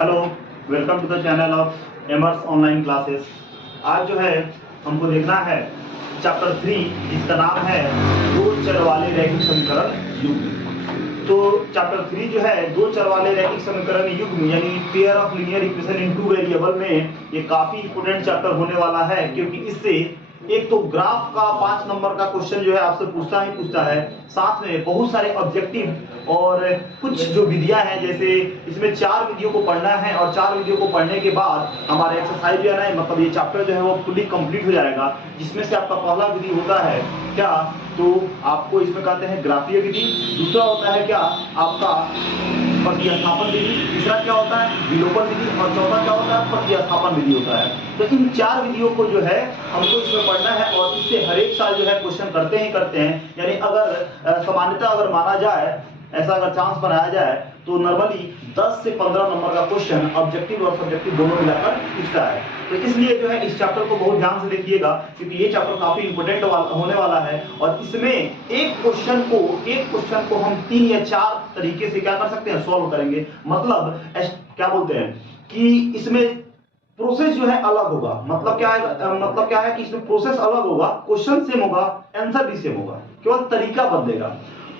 Hello, welcome to the channel of एमर्स online classes. आज जो है हमको देखना है चैप्टर 3 जिसका नाम है दो चर वाले रैखिक समीकरण युग्म। तो चैप्टर 3 जो है दो चर वाले रैखिक समीकरण युग्म यानी pair of linear equation in two variable में ये काफी इंपोर्टेंट चैप्टर होने वाला है, क्योंकि इससे एक तो ग्राफ का 5 नंबर का क्वेश्चन जो है आपसे पूछता है, साथ में बहुत सारे ऑब्जेक्टिव और कुछ जो विधियां हैं, जैसे इसमें 4 विधियों को पढ़ना है और 4 विधियों को पढ़ने के बाद हमारा एक्सरसाइज जो है ना, मतलब ये चैप्टर जो है वो फुली कंप्लीट हो जाएगा। जिसमें से आपका पहला विधि होता है क्या, तो आपको इसमें कहते हैं ग्राफीय विधि। दूसरा होता है क्या आपका प्रतिस्थापन विधि। तीसरा क्या होता है विलोपन विधि। और चौथा क्या होता है प्रतिस्थापन विधि होता है। तो इन 4 विधियों को जो है हमको इसमें पढ़ना है और इससे हर एक साल जो है क्वेश्चन करते हैं। यानी अगर सामान्यतः अगर माना जाए, ऐसा अगर चांस बनाया जाए तो नॉर्मली 10 से 15 नंबर का क्वेश्चन ऑब्जेक्टिव और सब्जेक्टिव दोनों मिलाकर पूछता है। तो इसलिए जो है इस चैप्टर को बहुत ध्यान से देखिएगा, क्योंकि ये चैप्टर काफी इंपोर्टेंट होने वाला है। और इसमें एक क्वेश्चन को हम 3 या 4 तरीके से क्या कर सकते हैं, सॉल्व करेंगे। मतलब क्या बोलते हैं कि इसमें प्रोसेस जो है अलग होगा। मतलब क्या है कि इसमें प्रोसेस अलग होगा, क्वेश्चन सेम होगा, आंसर भी सेम होगा, केवल तरीका बदलेगा।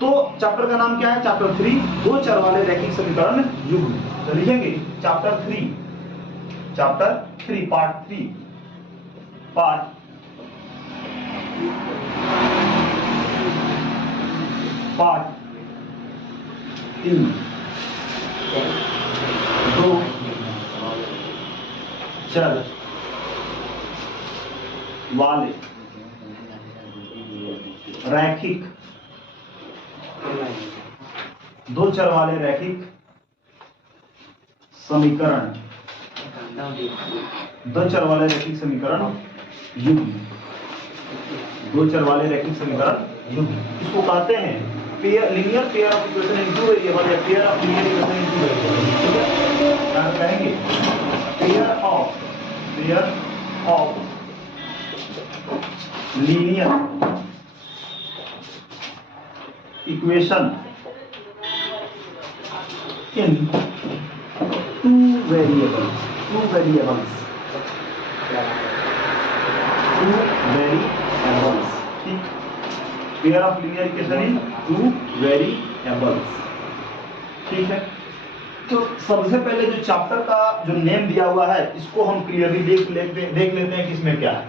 तो चैप्टर का नाम क्या है, चैप्टर 3 दो चर वाले रैखिक समीकरण युग्म। तो लिखेंगे चैप्टर 3 पार्ट 3 दो चर वाले रैखिक दो चर वाले रैखिक समीकरण दो चर वाले रैखिक समीकरण युग्म। दो चर वाले रैखिक समीकरण युग्म इसको कहते हैं linear pair of equation in two variable या pair of linear equation in two variable. ठीक है, क्या कहेंगे pair of linear equation in two variables ठीक, pair of linear equation in 2 variables. ठीक है, तो सबसे पहले जो चैप्टर का जो नेम दिया हुआ है इसको हम क्लियरली देख लेते हैं कि इसमें क्या है।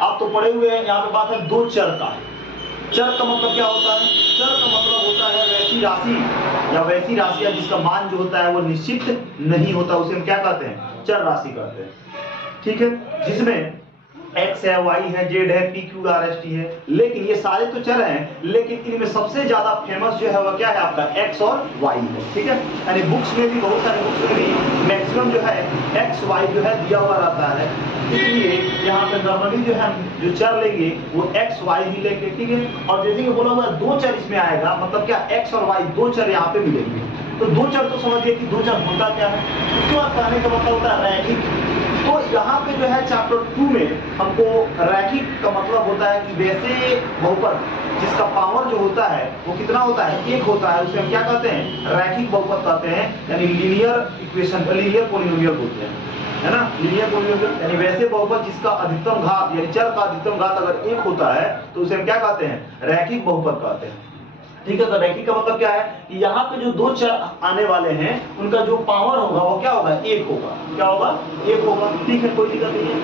आप तो पढ़े हुए हैं, यहाँ पे बात है दो चर का। चर का मतलब क्या होता है, चर का मतलब होता है वैसी राशि जिसका मान जो होता है वो निश्चित नहीं होता, उसे हम क्या कहते हैं, चर राशि कहते हैं। ठीक है, जिसमें x है, y है, z है, p q r s t है। लेकिन ये सारे तो चर हैं, लेकिन इनमें सबसे ज्यादा फेमस जो है वो क्या है आपका x और y है। ठीक है, यानी बुक्स में भी, बहुत सारे बुक्स में भी मैक्सिमम जो है x y जो है दिया हुआ रहता है। इसलिए यहाँ पे नॉर्मली जो है हम जो चर लेंगे वो x y ही लेंगे। ठीक है, और जैसे कि बोला हुआ दो चर इसमें आएगा, मतलब क्या x और y दो चर यहाँ पे मिलेंगे। तो दो चर तो समझिए कि दो चर होता क्या है। उसके बाद कहने का मतलब होता है रैखिक। तो यहाँ पे जो है चैप्टर 2 में हमको रैखिक का मतलब होता है कि वैसे बहुपद जिसका पावर जो होता है वो कितना होता है, 1 होता है, उसे हम क्या कहते हैं, रैखिक बहुपद कहते हैं। यानी लीनियर इक्वेशन, लीनियर पॉलिनोमियल बोलते हैं, है ना, लीनियर पॉलिनोमियल। यानी वैसे बहुपद जिसका अधिकतम घात यानी चर का अधिकतम घात अगर 1 होता है तो उसे हम क्या कहते हैं, रैखिक बहुपद कहते हैं। ठीक है, तो रैखिक का मतलब क्या है कि यहाँ पे जो दो चर आने वाले हैं उनका जो पावर होगा वो क्या होगा, 1 होगा। क्या होगा, 1 होगा। ठीक है, कोई दिक्कत नहीं है।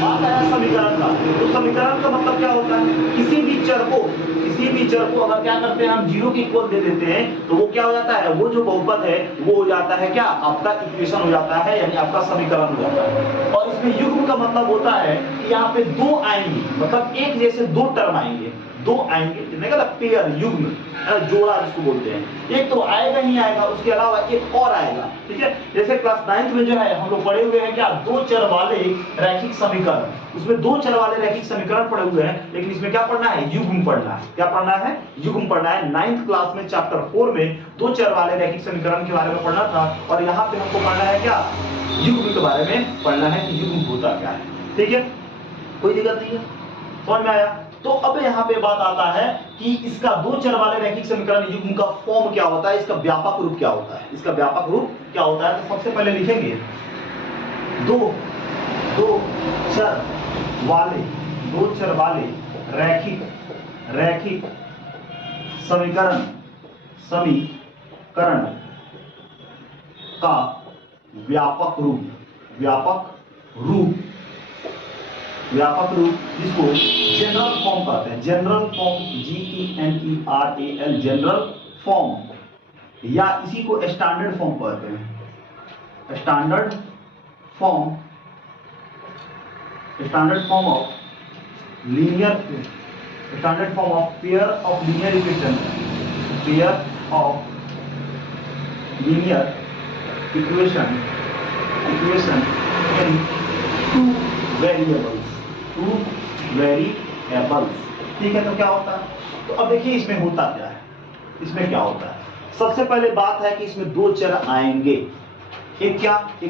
बात है समीकरण का। तो समीकरण का मतलब क्या होता है, किसी भी चर को अगर क्या करते हैं हम 0 के इक्वल दे देते हैं तो वो क्या हो जाता है, वो जो बहुपद है वो हो जाता है क्या, आपका इक्वेशन हो जाता है, यानी आपका समीकरण हो जाता है। और इसमें युग्म का मतलब होता है कि यहाँ पे दो आएंगे, मतलब एक जैसे दो टर्म आएंगे, जिसमें का पेयर युग्म जोड़ा जिसको बोलते हैं। एक तो आएगा ही आएगा, उसके अलावा एक और आएगा। ठीक है, जैसे क्लास 9th में जो है हम लोग पढ़े हुए हैं क्या, दो चर वाले रैखिक समीकरण। उसमें दो चर वाले रैखिक समीकरण पढ़े हुए हैं, लेकिन इसमें क्या पढ़ना है, युग्म पढ़ना है। क्या पढ़ना है, युग्म पढ़ना है। 9th क्लास में चैप्टर 4 में दो चर वाले रैखिक समीकरण के बारे में पढ़ना था, और यहाँ पे हमको पढ़ना है क्या, युग्म के बारे में पढ़ना है कि युग्म होता क्या है। ठीक है, कोई दिक्कत नहीं है, समझ में आया। तो अब यहाँ पे बात आता है कि इसका दो चर वाले रैखिक समीकरण युग्म का फॉर्म क्या होता है, इसका व्यापक रूप क्या होता है, इसका व्यापक रूप क्या होता है। तो सबसे पहले लिखेंगे दो चर वाले रैखिक समीकरण का व्यापक रूप जिसको जनरल फॉर्म कहते हैं, general form GENERAL general form, या इसी को स्टैंडर्ड फॉर्म कहते हैं, standard form of pair of linear equation in two variables, ठीक है। तो क्या होता है, तो अब देखिए इसमें होता क्या है, सबसे पहले बात है कि इसमें दो चर आएंगे, एक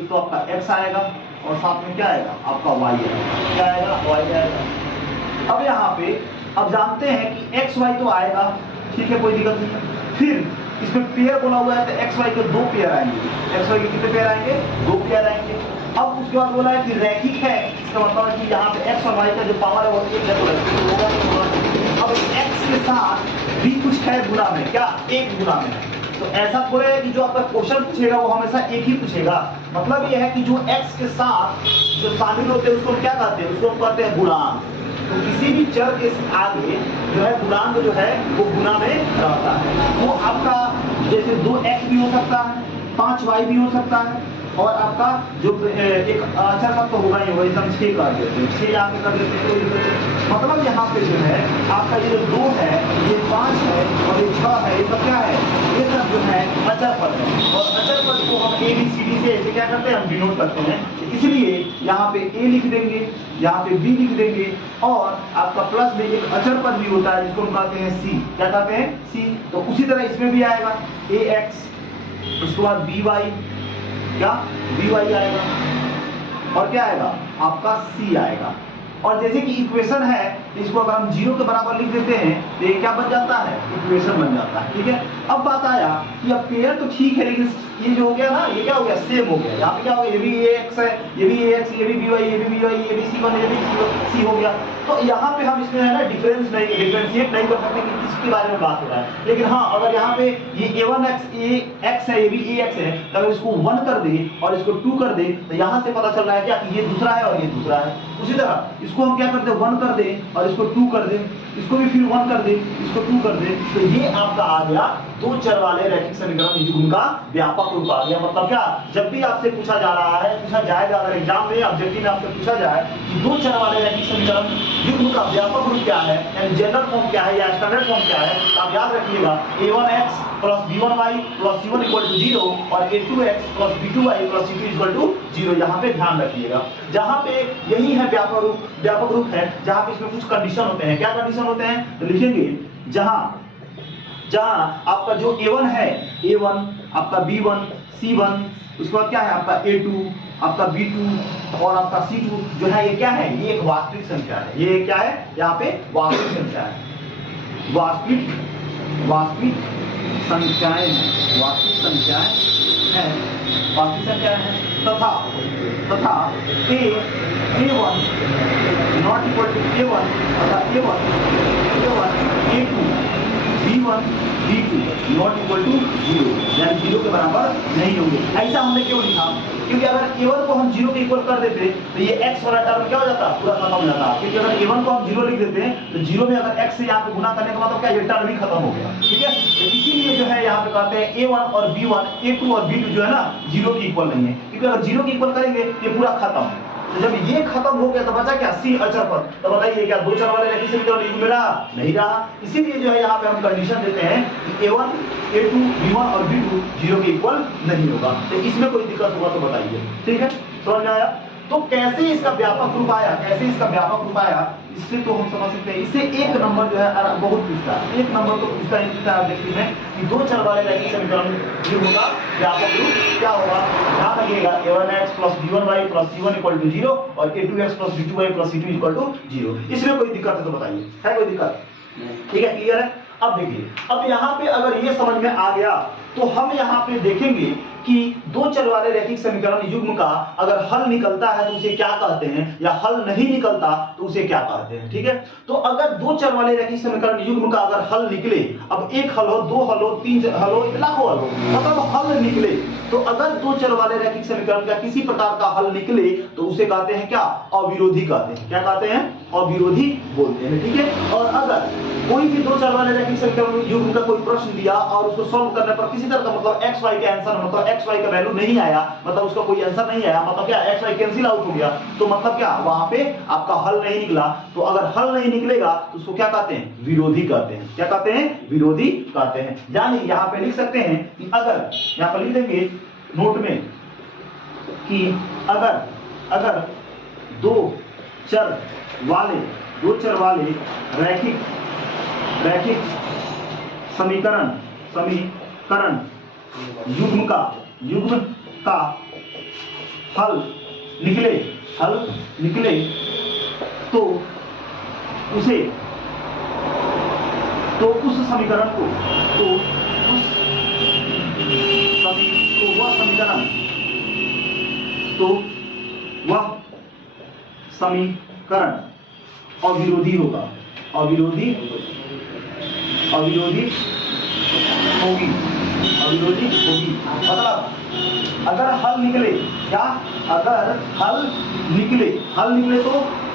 तो आपका x आएगा और साथ में क्या आएगा, आपका y आएगा, क्या आएगा, y आएगा। अब यहाँ पे अब जानते हैं कि x y तो आएगा, ठीक है, कोई दिक्कत नहीं है। फिर इसमें पेयर बोला हुआ है तो x y के दो पेयर आएंगे, x y के कितने पेयर आएंगे, दो पेयर आएंगे। अब उसके बाद बोला है कि रैखिक है, इसका मतलब है कि यहाँ पे x और y का जो पावर है वो एक है, तो होगा। अब x के साथ भी कुछ है गुणा में, क्या एक गुणा में है, तो ऐसा थोड़ा है कि जो आपका क्वेश्चन पूछेगा वो हमेशा एक ही पूछेगा। मतलब ये है कि जो x के साथ जो शामिल होते हैं उसको हम क्या कहते हैं, उसको हम कहते हैं गुणांक। तो किसी भी चर के आगे जो है गुणांक जो है वो गुणा में रहता है। वो आपका जैसे 2x भी हो सकता है, 5y भी हो सकता है, और आपका जो एक अचर का तो होगा ही होगा, एकदम 6 कर देते हैं, 6 आगे कर देते हैं। मतलब यहाँ पे जो है आपका ये जो 2 है, ये 5 है और ये 6 है, ये सब क्या है, ये सब जो है अचर पद है। और अचर पद को हम ABCD से ऐसे क्या करते हैं, हम डिनोट करते हैं। इसलिए यहाँ पे A लिख देंगे, यहाँ पे B लिख देंगे, और आपका प्लस में एक अचर पद भी होता है जिसको हम कहते हैं C, क्या कहते हैं, C। तो उसी तरह इसमें भी आएगा AX, उसके बाद BY, क्या BY आएगा, और क्या आएगा आपका C आएगा। और जैसे कि इक्वेशन है, इसको अगर हम 0 के बराबर लिख देते हैं तो ये क्या बन जाता है, इक्वेशन बन जाता है, ठीक है। अब बात आया कि अब पेयर तो ठीक है, लेकिन ये जो हो गया ना, ये क्या हो गया, सेम हो गया। यहाँ पे क्या हो गया, ये भी AX है, ये भी AX, ये भी BY, ये भी BY, ये भी C1, ये भी C हो गया। तो यहाँ पे हम इसमें है ना डिफरेंशिएट नहीं कर सकते कि किसके बारे में बात हो रहा है। लेकिन हाँ, अगर यहाँ पे ये A1X है, ये भी AX है, तो अगर इसको 1 कर दे और इसको 2 कर दे तो यहाँ से पता चल रहा है क्या कि ये दूसरा है और ये दूसरा है। उसी तरह इसको हम क्या करते हैं, 1 कर दे और इसको 2 कर दे, इसको भी फिर 1 कर दे, इसको 2 कर दे, तो ये आपका आ गया दो चर वाले रैखिक समीकरण युग्म का व्यापक रूप आ गया। मतलब क्या, जब भी आपसे पूछा जा रहा है, पूछा जाएगा अगर एग्जाम में ऑब्जेक्टिव में आपसे पूछा जाए कि दो चर वाले रैखिक समीकरण युग्म का व्यापक रूप क्या है, यानी जनरल फॉर्म क्या है या स्टैंडर्ड फॉर्म क्या है, तो आप याद रखिएगा A1x plus B1y plus C1 equal to 0 और A2x plus B2y plus C2 equal to 0। यहाँ पे ध्यान रखिएगा, जहाँ पे यही है व्यापक रूप है, जहाँ पे इसमें कुछ कंडीशन होते हैं। क्या कंडीशन होते हैं, तो लिखेंगे जहाँ आपका जो A1 है, A1 आपका B1 C1, उसके बाद क्या है आपका A2 आपका B2 और आपका C2 जो है, ये क्या है, ये एक वास्तविक संख्या है। ये क्या है, यहाँ पे वास्तविक संख्या है, वास्तविक संख्याएं हैं तथा A1 not equal to A1 तथा A1 A2 B1 B2 not equal to 0, यानी 0 के बराबर नहीं होंगे। ऐसा हमने क्यों लिखा, क्योंकि अगर A1 को हम 0 के इक्वल कर देते तो ये x वाला टर्म क्या हो जाता, पूरा खत्म हो जाता। क्योंकि अगर A1 को हम 0 लिख देते हैं तो 0 में अगर x से यहाँ पे गुना करने का मतलब क्या, ये टर्म भी खत्म हो गया, ठीक है। तो इसीलिए जो है यहाँ पे कहते हैं A1 और B1 A2 और B2 जो है ना 0 के इक्वल नहीं है, क्योंकि अगर 0 के इक्वल करेंगे ये पूरा खत्म। तो जब ये खत्म हो गया तो बचा क्या, C अचर पद। तो बताइए क्या दो चर वाले रैखिक समीकरण युग्म में रहा, नहीं रहा। इसीलिए जो है यहाँ पे हम कंडीशन देते हैं कि A1 A2 B1 और B2 0 के इक्वल नहीं होगा। तो इसमें कोई दिक्कत होगा तो बताइए, ठीक है, समझ में आया। तो कैसे इसका व्यापक रूप आया, कैसे इसका व्यापक रूप आया, इससे तो हम समझ सकते हैं। इससे एक नंबर जो है बहुत पूछता है, एक नंबर तो पूछता है ऑब्जेक्टिव में कि दो चर वाले रैखिक समीकरण जो होगा व्यापक रूप क्या होगा। ध्यान रखिएगा a1x + b1y + c1 = 0 और a2x + b2y + c2 = 0। इसमें कोई दिक्कत है तो बताइए, है कोई दिक्कत? ठीक है, क्लियर है। अब देखिए, अब यहाँ पे अगर ये समझ में आ गया तो हम यहाँ पे देखेंगे कि दो चर वाले रैखिक समीकरण युग्म का अगर हल निकलता है तो उसे क्या कहते हैं, या हल नहीं निकलता तो उसे क्या कहते हैं। ठीक है, तो अगर दो चर वाले रैखिक समीकरण युग्म का अगर हल निकले, अब एक हल हो, दो हल हो, तीन हल हो, लाखों हल हो, मतलब हल निकले, तो अगर दो चर वाले रैखिक समीकरण का किसी प्रकार का हल निकले तो उसे कहते हैं क्या, अविरोधी कहते हैं। क्या कहते हैं? अविरोधी बोलते हैं। ठीक है, और अगर कोई भी दो चर वाले रैखिक समीकरण युग्म का कोई प्रश्न दिया और उसको सॉल्व करने पर किसी तरह का मतलब एक्स वाई का आंसर, मतलब एक्स वाई का वैल्यू नहीं आया, मतलब उसका कोई आंसर नहीं आया, मतलब क्या एक्स वाई कैंसिल आउट हो गया, तो मतलब क्या वहां पे आपका हल नहीं निकला। तो अगर हल नहीं निकलेगा तो उसको क्या कहते हैं, विरोधी कहते हैं। क्या कहते हैं? विरोधी कहते हैं। यानी यहां पे लिख सकते हैं कि अगर, यहां पर लिख देंगे नोट में कि अगर दो चर वाले रैखिक समीकरण युग्म का हल निकले तो उस समीकरण को वह समीकरण अविरोधी होगा, अविरोधी होगी। मतलब अगर हल निकले, क्या, अगर हल निकले तो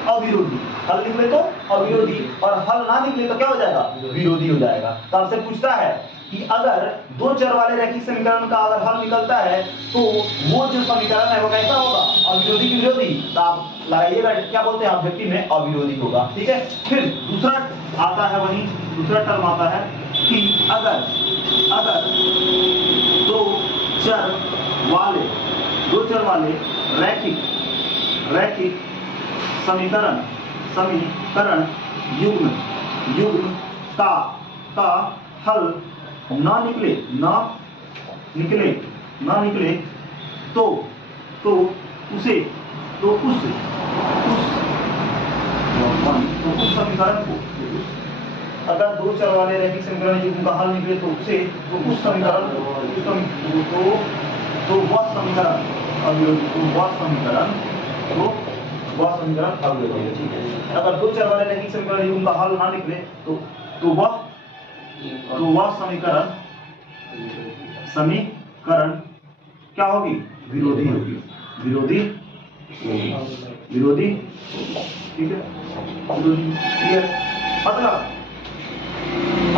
अविरोधी, हल निकले तो अविरोधी, और हल ना निकले तो क्या हो जाएगा, विरोधी हो जाएगा। तो आपसे पूछता है कि अगर दो चर वाले रैखिक समीकरण का अगर हल निकलता है तो वो जो समीकरण है वो कैसा होगा, अविरोधी की विरोधी। तो आप लगाइएगा क्या बोलते हैं ऑब्जेक्टिव में, अविरोधी होगा। ठीक है, फिर दूसरा आता है, वही दूसरा टर्म आता है कि अगर दो चर वाले रैखिक समीकरण युग्म का हल ना निकले तो उस समीकरण को, अगर दो चर वाले रैखिक समीकरण युग्म का हल निकले तो उस समीकरण तो वह समीकरण अविरोधी, वह समीकरण अविरोधी है। ठीक है, अगर दो चर वाले रैखिक समीकरण युग्म का हल ना निकले तो वह समीकरण क्या होगी, विरोधी होगी, विरोधी। ठीक है, विरोधी। क्लियर? मतलब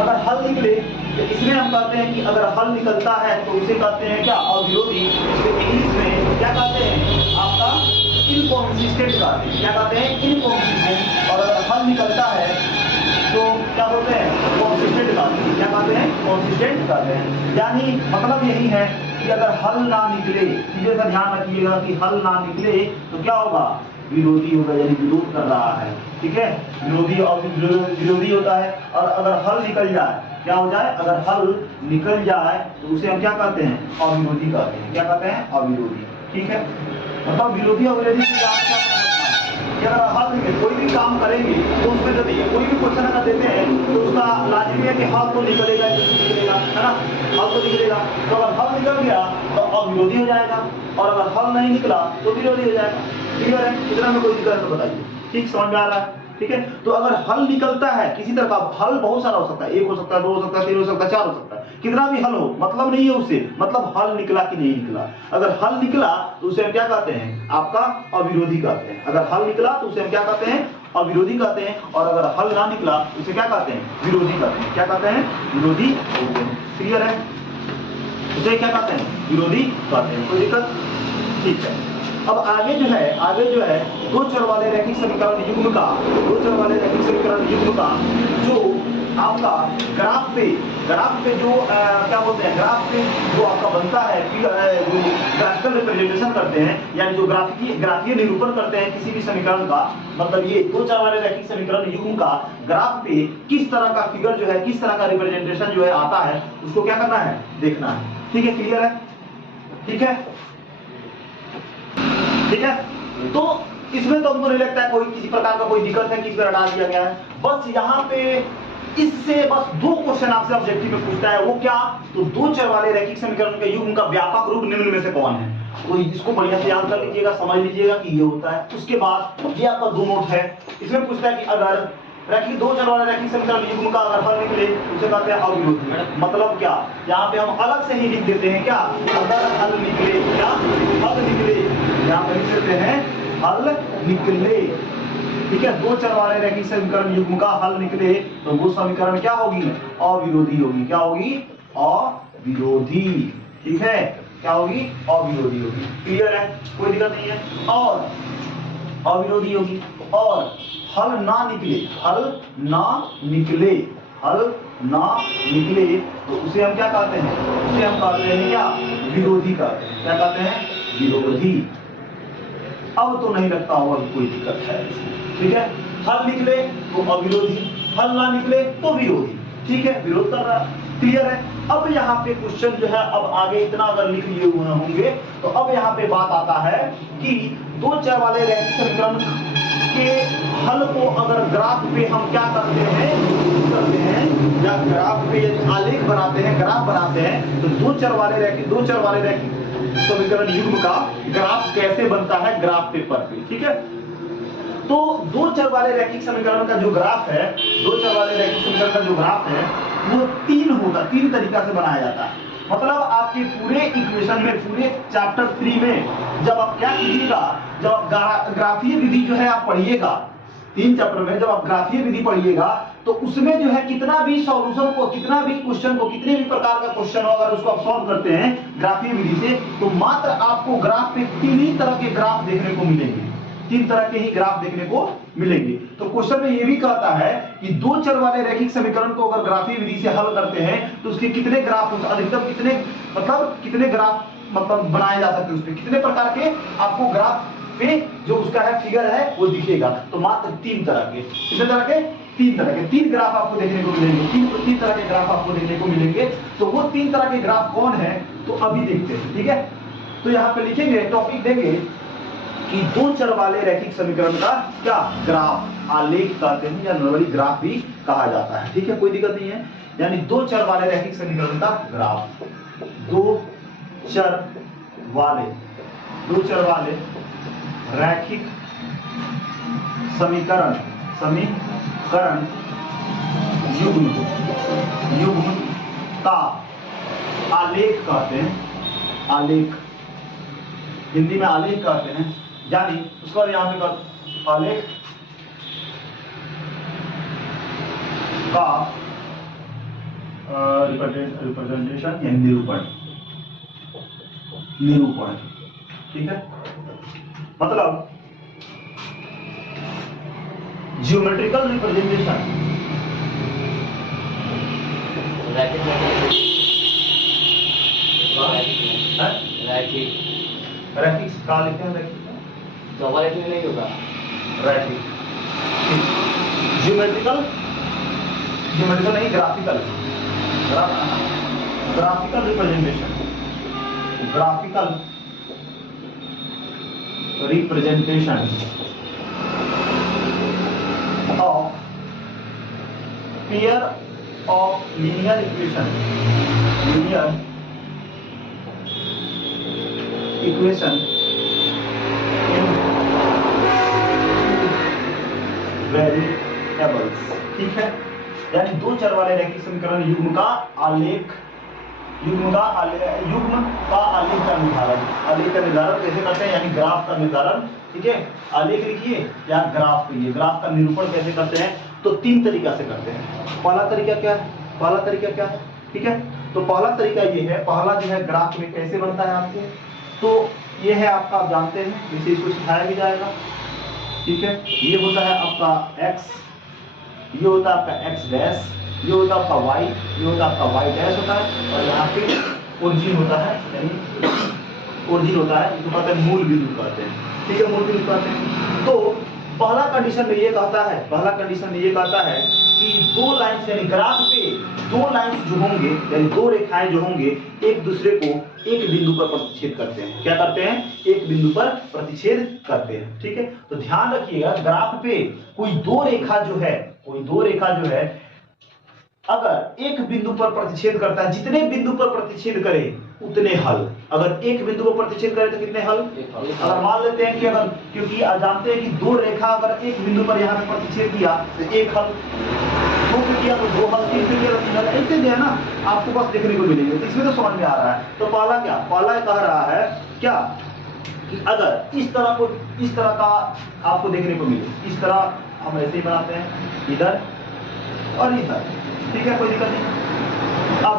अगर हल निकले तो इसमें हम कहते हैं कि अगर हल निकलता है तो इसे कहते हैं क्या, अविरोधी। इंग्लिश में क्या कहते हैं, आपका इनकॉन्सिस्टेंट कहते हैं। क्या कहते हैं? इनकॉन्सिस्टेंट। और अगर हल निकलता है तो क्या बोलते हैं, कॉन्सिस्टेंट कहते हैं। क्या कहते हैं? कॉन्सिस्टेंट कहते हैं। यानी मतलब यही है कि अगर हल ना निकले, सीधे सा ध्यान रखिएगा कि हल ना निकले तो क्या होगा, विरोधी होगा, यानी विरोध कर रहा है। ठीक है, विरोधी होता है। और अगर हल निकल जाए, क्या हो जाए, अगर हल निकल जाए तो उसे हम क्या कहते हैं, अविरोधी कहते हैं। क्या कहते हैं? अविरोधी। ठीक है, मतलब विरोधी अविरोधी की अगर हल में कोई भी काम करेंगे तो उसमें देखिए कोई भी क्वेश्चन अगर देते हैं तो उसका लाजिमी है कि हल तो निकलेगा, है ना, हल तो निकलेगा। तो अगर हल निकल गया तो अविरोधी हो जाएगा, और अगर हल नहीं निकला तो विरोधी हो जाएगा। क्लियर है? इतना में कोई दिक्कत तो बताइए। ठीक, समझ में आ रहा है? ठीक है, तो अगर हल निकलता है किसी तरह का, हल बहुत सारा हो सकता है, एक हो सकता है, दो हो सकता है, तीन हो सकता है, चार हो सकता है, कितना भी हल हो, मतलब नहीं है उससे, मतलब हल निकला कि नहीं निकला। अगर हल निकला तो उसे हम क्या कहते हैं, आपका अविरोधी कहते हैं। अगर हल निकला तो उसे हम क्या कहते हैं, अविरोधी कहते हैं। और अगर हल ना निकला तो उसे क्या कहते हैं, विरोधी कहते हैं। क्या कहते हैं? विरोधी कहते हैं। क्लियर है? उसे क्या कहते हैं, विरोधी कहते हैं। कोई दिक्कत? ठीक है, अब आगे जो है दो चर वाले रैखिक समीकरण युग्म का जो आपका ग्राफ पे जो क्या बोलते हैं, ग्राफ पे जो आपका बनता है जो ग्राफिकल रिप्रेजेंटेशन करते हैं, यानी जो ग्राफीय निरूपण करते हैं किसी भी समीकरण का, मतलब ये दो चर वाले रैखिक समीकरण युग्म का ग्राफ पे किस तरह का फिगर जो है, किस तरह का रिप्रेजेंटेशन जो है आता है, उसको क्या करना है, देखना है। ठीक है, क्लियर है? ठीक है, ठीक है। तो इसमें तो हमको नहीं लगता है कोई किसी प्रकार का कोई दिक्कत है कि इसमें हटा दिया गया है। बस यहाँ पे इससे बस दो क्वेश्चन आपसे ऑब्जेक्टिव में पूछता है, वो क्या, तो दो चर वाले रैखिक समीकरण के युग्म का व्यापक रूप निम्न में से कौन है। तो इसको बढ़िया से याद कर लीजिएगा, समझ लीजिएगा कि ये होता है। उसके बाद ये आपका दो नोट है, इसमें पूछता है कि अगर रैखिक दो चर वाले रैखिक समीकरण युग्म का अगर हल निकले, उसे कहते हैं अविरोधी। मतलब क्या, यहाँ पे हम अलग से ही लिख देते हैं क्या, अगर हल निकले, क्या हल निकले, यहाँ पे लिख देते हैं हल निकले। ठीक है, दो चर वाले रैखिक समीकरण युग्म का हल निकले तो वो समीकरण क्या होगी, अविरोधी होगी। क्या होगी, अविरोधी। ठीक है, क्या होगी, अविरोधी होगी। क्लियर है, कोई दिक्कत नहीं है। और अविरोधी होगी, और हल ना निकले, हल ना निकले, हल ना निकले तो उसे हम क्या कहते हैं, उसे हम कहते हैं क्या, विरोधी कहते हैं। क्या कहते हैं, विरोधी। अब तो नहीं लगता होगा कि कोई दिक्कत है इसमें। ठीक है, हल निकले तो अविरोधी, हल ना निकले तो विरोधी। ठीक है, विरोध कर रहा है। क्लियर है। अब यहाँ पे क्वेश्चन जो है, अब आगे इतना अगर लिख लिए हुए होंगे तो अब यहाँ पे बात आता है कि दो चर वाले रैखिक समीकरण के हल को अगर ग्राफ पे हम क्या करते हैं, या ग्राफ पे आलेख बनाते हैं, ग्राफ बनाते हैं, तो दो चर वाले रैखिक समीकरण युग्म का ग्राफ कैसे बनता है ग्राफ पेपर पे। ठीक है, तो दो चर वाले रैखिक समीकरण का जो ग्राफ है, दो चर वाले रैखिक समीकरण का जो ग्राफ है वो तीन तरीका से बनाया जाता है। मतलब आपके पूरे इक्वेशन में, पूरे चैप्टर 3 में जब आप क्या कीजिएगा, जब आप ग्राफीय विधि जो है आप पढ़िएगा, 3 चैप्टर में जब आप ग्राफीय विधि पढ़िएगा तो उसमें जो है कितना भी सॉल्यूशन को, कितना भी क्वेश्चन को, कितने भी प्रकार का क्वेश्चन हो, अगर उसको आप सॉल्व करते हैं ग्राफीय विधि से, तो मात्र आपको ग्राफ पे 3 ही तरह के ग्राफ देखने को मिलेंगे। 3 तरह के ही ग्राफ देखने को मिलेंगे। तो क्वेश्चन में ये भी कहता है कि दो चर वाले रैखिक समीकरण को अगर ग्राफीय विधि से हल करते हैं तो उसके कितने ग्राफ, अधिकतम कितने, मतलब कितने ग्राफ मतलब बनाए जा सकते हैं, उसपे कितने प्रकार के आपको ग्राफ पे जो उसका है फिगर है वो दिखेगा। तो मात्र 3 तरह के, कितने तरह के, 3 तरह के, 3 ग्राफ आपको देखने को मिलेंगे। 3 तरह के ग्राफ आपको देखने को मिलेंगे। तो वो 3 तरह के ग्राफ कौन है, तो अभी देखते हैं। ठीक है, तो यहाँ पे लिखेंगे, टॉपिक देंगे कि दो चर वाले रैखिक समीकरण का क्या ग्राफ, आलेख कहते हैं, या नॉर्मली ग्राफ भी कहा जाता है। ठीक है, कोई दिक्कत नहीं है। यानी दो चर वाले रैखिक समीकरण का ग्राफ, दो चर वाले रैखिक समीकरण युग्म का आलेख कहते हैं, आलेख हिंदी में आलेख कहते हैं। यानी उसके बाद यहाँ पे आलेख का रिप्रेजेंटेशन या निरूपण। ठीक है, मतलब जियोमेट्रिकल रिप्रेजेंटेशन, रैखिक का लिखते हैं, रैखिक नहीं होगा, रैखिक जियोमेट्रिकल नहीं, graphical representation, graphical representation of pair of linear equation variables. ठीक है, यानी दो चर वाले रैखिक समीकरण युग्म का आलेख का निर्धारण, आलेख का निर्धारण कैसे करते हैं, यानी ग्राफ का निर्धारण। ठीक है, आलेख लिखिए या ग्राफ करिए, ग्राफ का निरूपण कैसे करते हैं, तो 3 तरीका से करते हैं। पहला तरीका क्या है, ठीक है, तो पहला तरीका ये है, पहला जो है ग्राफ में कैसे बनता है आपको, तो ये है आपका, आप जानते हैं, जैसे इसको सिखाया भी जाएगा। ठीक है, ये होता है आपका x, ये होता है आपका x डैश, ये होता है आपका वाई, ये होता है आपका वाई डैश होता है, और यहाँ पे ओरिजिन होता है, यानी ओरिजिन होता है, इसको कहते हैं मूल बिंदु कहते हैं। ठीक है, मूल बिंदु कहते हैं। तो पहला कंडीशन में ये कहता है, पहला कंडीशन में ये कहता है कि दो लाइन यानी ग्राफ पे दो लाइन जो होंगे यानी दो रेखाएं जो होंगे एक दूसरे को एक बिंदु पर प्रतिच्छेद करते हैं। क्या करते हैं? एक बिंदु पर प्रतिच्छेद करते हैं। ठीक है, तो ध्यान रखिएगा ग्राफ पे कोई दो रेखा जो है, कोई दो रेखा जो है अगर एक बिंदु पर प्रतिच्छेद करता है, जितने बिंदु पर प्रतिच्छेद करे उतने हल। अगर एक बिंदु पर प्रतिच्छेद करे तो कितने हल? अगर मान लेते हैं कि अगर, क्योंकि जानते हैं कि दो रेखा अगर एक बिंदु पर यहाँ पे प्रतिच्छेद किया तो एक हल, दो पे किया तो दो हल, तीन पे किया तो तीन हल, ऐसे जो है ना आपको बस देखने को मिलेंगे। तो इसमें तो समझ में आ रहा है। तो पहला क्या, पहला कह रहा है क्या कि अगर इस तरह को, इस तरह का आपको देखने को मिले, इस तरह हम ऐसे ही बनाते हैं, इधर और इधर। ठीक है, कोई दिक्कत नहीं। अब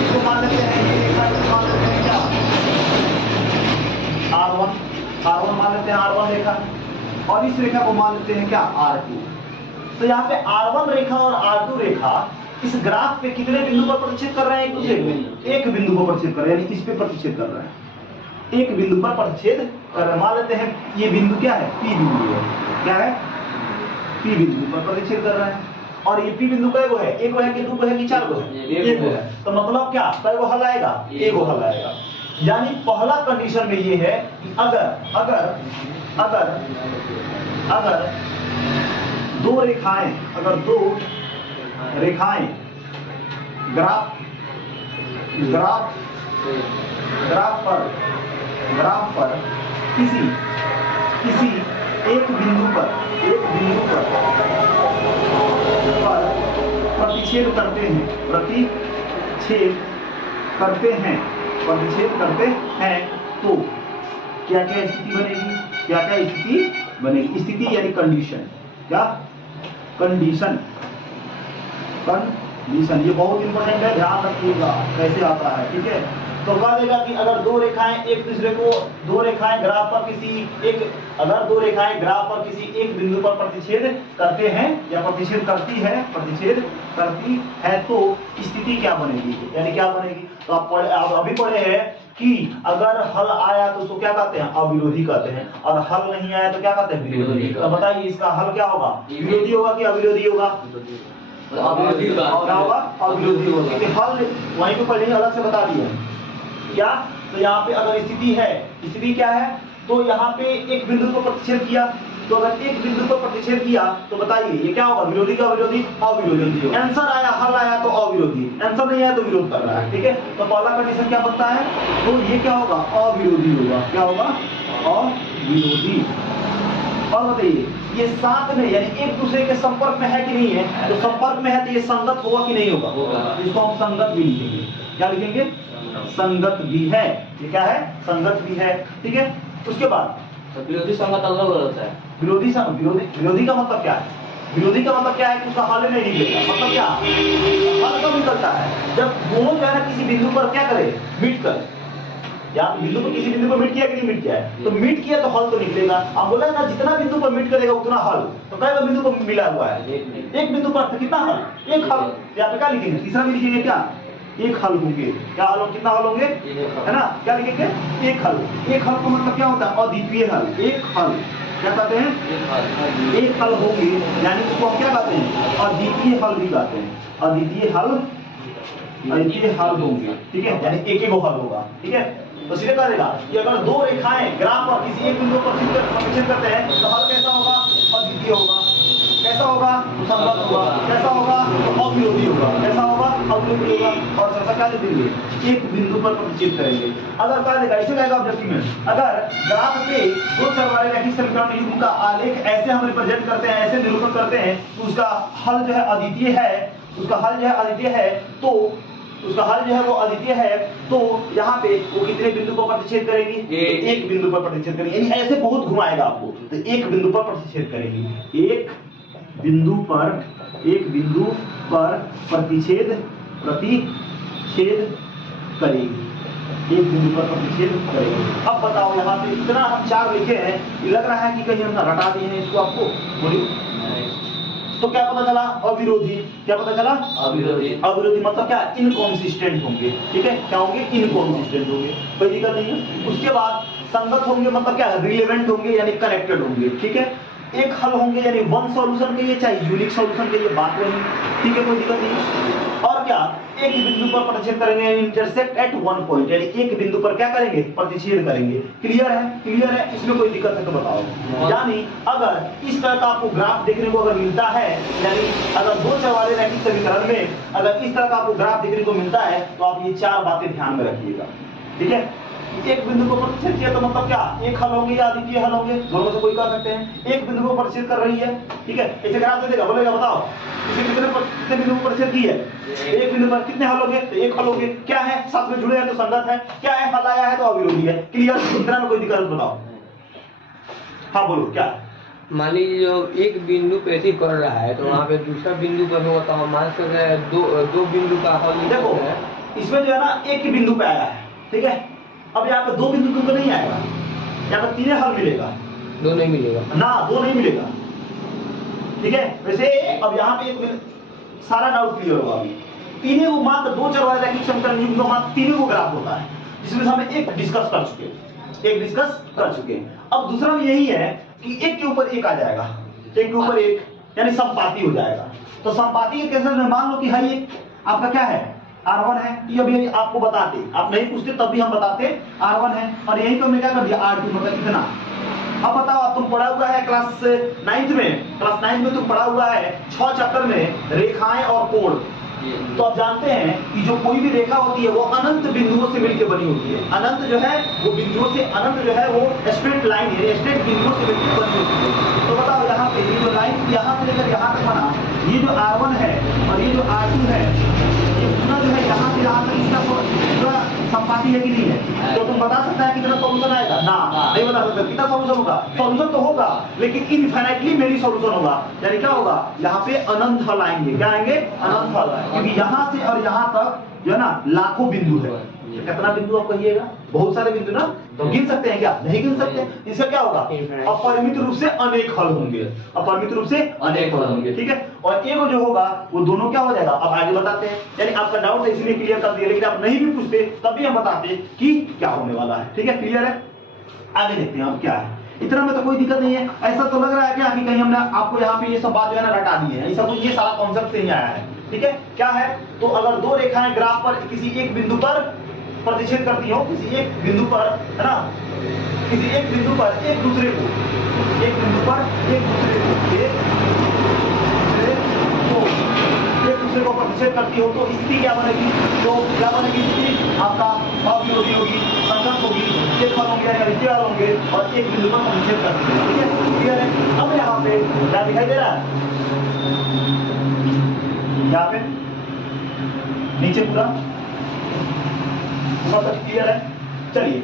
इसको मान लेते हैं, ये रेखा मान लेते हैं क्या R1, R1 मान लेते हैं, R1 रेखा, और इस रेखा को मान लेते हैं क्या R2। तो यहाँ पे R1 रेखा और R2 रेखा इस ग्राफ पे कितने बिंदु पर प्रतिच्छेद कर रहे हैं? एक दूसरे को एक बिंदु पर प्रतिच्छेद कर रहे हैं, यानी इस पे प्रतिच्छेद कर रहे हैं, एक बिंदु पर प्रतिच्छेद कर रहे हैं। मान लेते हैं ये बिंदु क्या है? P बिंदु है। क्या है? P बिंदु पर प्रतिच्छेद कर रहा है। और ये P बिंदु कई गो है? एक गो है कि दो गो है कि चार गो है? एक गो है। तो मतलब क्या, कई गो हल आएगा? एक गो हल आएगा। यानी पहला कंडीशन में ये है कि अगर अगर अगर अगर दो रेखाएं, अगर दो रेखाएं ग्राफ ग्राफ ग्राफ पर किसी एक बिंदु पर प्रतिच्छेद करते हैं, तो क्या क्या स्थिति बनेगी? क्या क्या स्थिति बनेगी? स्थिति यानी कंडीशन। क्या कंडीशन? कंडीशन ये बहुत इंपॉर्टेंट है, ध्यान रखिएगा कैसे आता है। ठीक है, तो कह देगा कि अगर दो रेखाएं एक दूसरे को, दो रेखाएं ग्राफ पर किसी एक, अगर दो रेखाएं ग्राफ पर किसी एक बिंदु पर प्रतिच्छेद करते हैं या प्रतिच्छेद करती है तो स्थिति क्या बनेगी? यानी क्या बनेगी? तो आप अभी पढ़े हैं कि अगर हल आया तो उसको क्या कहते हैं? अविरोधी कहते हैं, और हल नहीं आया तो क्या कहते हैं? विरोधी। तो बताइए इसका हल क्या होगा? विरोधी होगा कि अविरोधी होगा? अविरोधी होगा, अविरोधी होगा, क्योंकि हल वहीं पे पहले ही अलग से बता दिया क्या। तो यहाँ पे अगर स्थिति है, स्थिति क्या है? तो यहाँ पे एक बिंदु पर प्रतिच्छेद किया, तो अगर एक बिंदु पर प्रतिच्छेद किया तो बताइए ये क्या होगा? विरोधी का विरोधी? अविरोधी। आंसर आया, हल आया तो अविरोधी, आंसर नहीं आया तो विरोध कर रहा है। ठीक है, तो पहला कंडीशन क्या बनता है? तो ये क्या होगा? अविरोधी होगा। क्या होगा? अविरोधी। और बताइए ये साथ में यानी एक दूसरे के संपर्क में है कि नहीं है? तो संपर्क में है तो ये संगत होगा कि नहीं होगा? इसको हम संगत भी लिखेंगे। क्या लिखेंगे? संगत भी है। ये क्या है? संगत भी है। ठीक है, उसके बाद विरोधी संगत अलग होता है। विरोधी का मतलब क्या है? विरोधी का मतलब क्या है कि उसका हल नहीं निकलेगा। मतलब क्या? हल कब निकलता है? जब दोनों जो है ना किसी बिंदु पर क्या करे? मीट करे। या बिंदु पर किसी बिंदु पर मीट किया कि नहीं मीट किया है? तो मीट किया तो हल तो निकलेगा। अब बोला ना जितना बिंदु पर मीट करेगा उतना हल। तो कई बिंदु पर मिला हुआ है? एक बिंदु पर कितना हल? एक हल। यहाँ पे क्या लिखेंगे? तीसरा भी लिखेंगे क्या? एक हल होंगे। क्या हल? कितना हल होंगे? है ना? क्या लिखेंगे? एक हल। एक हल का मतलब क्या होता है? अद्वितीय हल। एक हल क्या कहते हैं? एक हल होंगे, यानी उसको हम क्या कहते हैं? अद्वितीय हल भी कहते हैं। अद्वितीय हल होंगे। ठीक है, यानी एक एक हल होगा। ठीक है, तो सीधे कह देगा कि अगर दो रेखाएं ग्राफ पर किसी एक बिंदु पर प्रतिच्छेद करते हैं तो हल कैसा होगा? अद्वितीय होगा। कैसा होगा? तो संगत होगा। कैसा होगा? तो अविरोधी होगा। कैसा होगा? अविरोधी होगा। और ऐसा क्या देंगे? एक बिंदु पर प्रतिच्छेद करेंगे। अगर कह देगा, इसे कहेगा ऑब्जेक्टिव में, अगर ग्राफ पे दो चरवाले रैखिक समीकरण युग्म का आलेख ऐसे हम रिप्रेजेंट करते हैं, ऐसे निरूपण करते हैं तो उसका हल जो है अद्वितीय है, उसका हल जो है अद्वितीय है, तो उसका हल जो है वो अद्वितीय है, तो यहाँ पे वो कितने बिंदु पर प्रतिच्छेद करेंगी? एक बिंदु पर प्रतिच्छेद करेंगी। यानी ऐसे बहुत घुमाएगा आपको, तो एक बिंदु पर प्रतिच्छेद करेंगी। एक बिंदु पर प्रतिच्छेद करेगी। एक बिंदु पर प्रतिच्छेद करेंगे। अब बताओ यहाँ पे इतना हम 4 लिखे हैं, ये लग रहा है कि कहीं हम रटा दिए हैं इसको, आपको बोलिए। तो क्या पता चला? अविरोधी। क्या पता चला? अविरोधी। अविरोधी मतलब क्या? इनकॉन्सिस्टेंट होंगे। ठीक है, क्या होंगे? इनकॉन्सिस्टेंट होंगे, कोई दिक्कत नहीं है। उसके बाद संगत होंगे मतलब क्या? रिलेवेंट होंगे यानी कनेक्टेड होंगे। ठीक है, एक हल होंगे यानी वन सॉल्यूशन के लिए, चाहे यूनिक सॉल्यूशन के लिए, बात वही। ठीक है, कोई दिक्कत नहीं। और क्या? एक बिंदु पर प्रतिच्छेद करेंगे, इंटरसेक्ट एट वन पॉइंट, यानी एक बिंदु पर क्या करेंगे? प्रतिच्छेद करेंगे। क्लियर है? क्लियर है, इसमें कोई दिक्कत है तो बताओ। यानी अगर इस तरह का आपको ग्राफ देखने को अगर मिलता है, यानी अगर 2 चर वाले रैखिक समीकरण में अगर इस तरह का आपको ग्राफ देखने को मिलता है तो आप ये 4 बातें ध्यान में रखिएगा। ठीक है, एक बिंदु को प्रतिच्छेद किया तो मतलब क्या? एक हल होंगे या अद्वितीय हल होंगे, दोनों से कोई कर सकते हैं। एक बिंदु को प्रतिच्छेद कर रही है, ठीक है, ऐसे ग्राफ दे देगा, बोलेगा बताओ इसे कितने बिंदु को प्रतिच्छेद की है? एक बिंदु पर कितने हल होंगे? तो एक हल होंगे। क्या है? साथ में जुड़े हैं तो संगत है, क्या है? हल आया है तो अविरोधी है। क्लियर? इतना में कोई दिक्कत बताओ। हाँ बोलो क्या? मान लीजिए जो एक बिंदु पे ऐसे कर रहा है तो वहाँ पे दूसरा बिंदु पर होगा तो हम मान सकते हैं दो बिंदु का हल। देखो इसमें जो है ना एक ही बिंदु पे आया है, ठीक है। अब यहाँ पे 2 बिंदु तो नहीं आएगा, यहाँ पे 3 हल मिलेगा। 2 नहीं मिलेगा ना, 2 नहीं मिलेगा। ठीक है, वैसे अब यहाँ पे एक सारा डाउट क्लियर होगा। अभी 3 को मात्र 2 चर वाले रैखिक समीकरण युग्म का मात्र 3 को ग्राफ होता है, जिसमें से हम एक डिस्कस कर चुके हैं। अब दूसरा भी यही है कि एक के ऊपर एक आ जाएगा, एक के ऊपर एक यानी संपाती हो जाएगा। तो संपाती के केस में मान लो कि हाई एक आपका क्या है? R1 है। ये अभी आपको बताते, आप नहीं पूछते तब भी हम बताते R1 है, और यही तो हमने क्या कर दिया R2, मतलब इतना। अब बताओ, आप तुम पढ़ा हुआ है क्लास 9th में तुम पढ़ा हुआ है 6 चैप्टर में रेखाएं और कोण। तो आप जानते हैं कि जो कोई भी रेखा होती है वो अनंत बिंदुओं से मिलकर बनी होती है। अनंत जो है वो बिंदुओं से, अनंत जो है वो स्ट्रेट लाइन है, स्ट्रेट बिंदुओं से मिलकर बनी होती है। तो बताओ यहाँ पे ये जो लाइन यहाँ से लेकर यहाँ तक बना, ये जो R1 है और ये जो R2 है, ये पूरा जो है यहाँ से यहाँ तक इसका पूरा संपाती है कि नहीं है? तो तुम बता सकता है कितना सॉल्यूशन आएगा? ना, नहीं बता सकते। कितना सॉल्यूशन होगा? सॉल्यूशन तो होगा लेकिन इनफाइनाइटली मेनी सॉल्यूशन होगा। यानी क्या होगा? यहाँ पे अनंत हल आएंगे। क्या आएंगे? अनंत हल। क्योंकि यहाँ से और यहाँ तक जो है ना लाखों बिंदु है। तो कितना बिंदु आप कहिएगा? बहुत सारे बिंदु ना, तो गिन सकते हैं क्या? नहीं गिन सकते। इससे क्या होगा? अपरिमित रूप से अनेक हल होंगे, अपरिमित रूप से अनेक हल होंगे। ठीक है, और एक जो होगा वो दोनों क्या हो जाएगा? अब आगे बताते हैं। यानी आपका डाउट है इसलिए क्लियर कर दिया, लेकिन आप नहीं भी पूछते तब भी हम बताते कि क्या होने वाला है। ठीक है, क्लियर है? आगे देखते हैं अब क्या है। इतना में तो कोई दिक्कत नहीं है। ऐसा तो लग रहा है क्या कि कहीं हमने आपको यहाँ पे ये सब बात जो है ना रटा दी है? ऐसा कुछ, ये सारा कॉन्सेप्ट से ही आया है। ठीक है, क्या है? तो अगर 2 रेखाएं ग्राफ पर किसी एक बिंदु पर प्रतिच्छेद करती हो, किसी एक बिंदु पर, है ना, किसी एक बिंदु पर एक दूसरे को, एक बिंदु पर एक दूसरे को प्रतिच्छेद करती हो तो स्थिति क्या बनेगी? तो क्या बनेगी स्थिति? आपका अविरोधी होगी, संगत होगी, एक हल होंगे या अद्वितीय हल होंगे और एक बिंदु पर प्रतिच्छेद करती है। ठीक है, क्लियर है? अब यहाँ पे क्या दिखाई दे रहा है? यहाँ पे नीचे पूरा सब क्लियर है। चलिए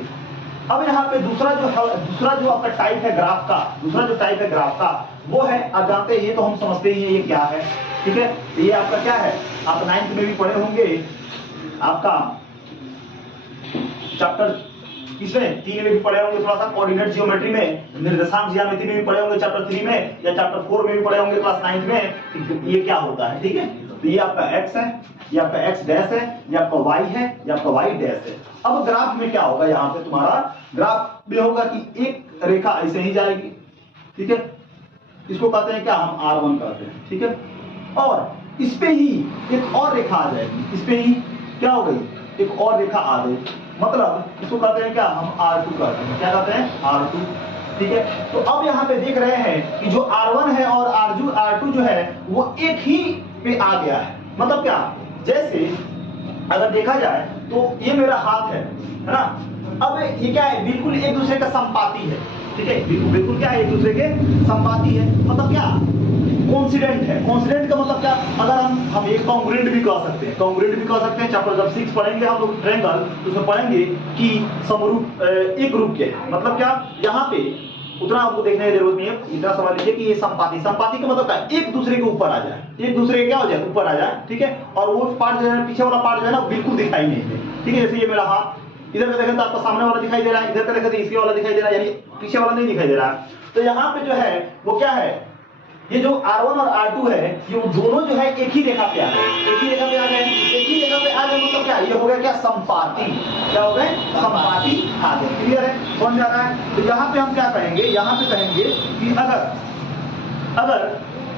अब यहाँ पे दूसरा जो आपका टाइप है ग्राफ का, दूसरा जो टाइप है ग्राफ का वो है, आप जानते हैं, ये तो हम समझते ही हैं ये क्या है। ठीक है, ये आपका क्या है? आप 9th में भी पढ़े होंगे, आपका चैप्टर इसमें 3 में भी पढ़े होंगे, थोड़ा सा कोऑर्डिनेट ज्योमेट्री में, निर्देशांक ज्यामिति में भी पढ़े होंगे चैप्टर 3 में, या चैप्टर 4 में भी पढ़े होंगे क्लास 9th में। ये क्या होता है? ठीक है, तो ये आपका x है, ये आपका x डैश है, ये आपका y है, ये आपका y डैश है। अब ग्राफ में क्या होगा? यहाँ पे तुम्हारा ग्राफ में होगा कि एक रेखा ऐसे ही जाएगी। ठीक है, इसको कहते हैं क्या? हम R1 कहते हैं। ठीक है, और इस पे ही एक और रेखा आ जाएगी, इस पे ही क्या हो गई? एक और रेखा आ गई, मतलब इसको कहते हैं क्या? हम R2 कहते हैं। क्या कहते हैं? R2। ठीक है, तो अब यहाँ पे देख रहे हैं कि जो R1 है और R2 जो है वो एक ही पे आ गया है। मतलब क्या? जैसे अगर देखा जाए तो ये मेरा हाथ है ना, अब ये क्या है? बिल्कुल एक दूसरे का संपाती है। ठीक है, बिल्कुल क्या है? एक दूसरे के संपाती है। मतलब क्या? कॉन्सिडेंट है। कॉन्सिडेंट का मतलब क्या? अगर हम एक कॉन्ग्रुएंट भी कह सकते हैं, कॉन्ग्रुएंट भी कह सकते हैं। चैप्टर जब 6 पढ़ेंगे हम लोग ट्रायंगल, तो उसमें पढ़ेंगे कि समरूप एक रूप के, मतलब क्या? यहाँ पे उतना आपको देखने की जरूरत नहीं है, इतना समझ लीजिए कि ये संपाती का मतलब क्या? एक दूसरे के ऊपर आ जाए, एक दूसरे के क्या हो जाए? ऊपर आ जाए। ठीक है, और वो पार्ट जो है, पीछे वाला पार्ट जो है ना बिल्कुल दिखाई नहीं है। ठीक है, जैसे ये मेरा हाथ, इधर का देखें तो आपको सामने वाला दिखाई दे रहा है, इधर का देखें तो इसके वाला दिखाई दे रहा है, यानी पीछे वाला नहीं दिखाई दे रहा है। तो यहाँ पे जो है वो क्या है, ये जो R1 और R2 है ये दोनों जो है एक ही रेखा पे आ गए, एक ही रेखा पे आ गए, एक ही रेखा पे आ गए मतलब क्या, ये हो गया क्या, संपाती। क्या हो गए, संपाती आ गए। क्लियर है, समझ में आ रहा है। तो यहाँ पे हम क्या कहेंगे, यहाँ पे कहेंगे कि अगर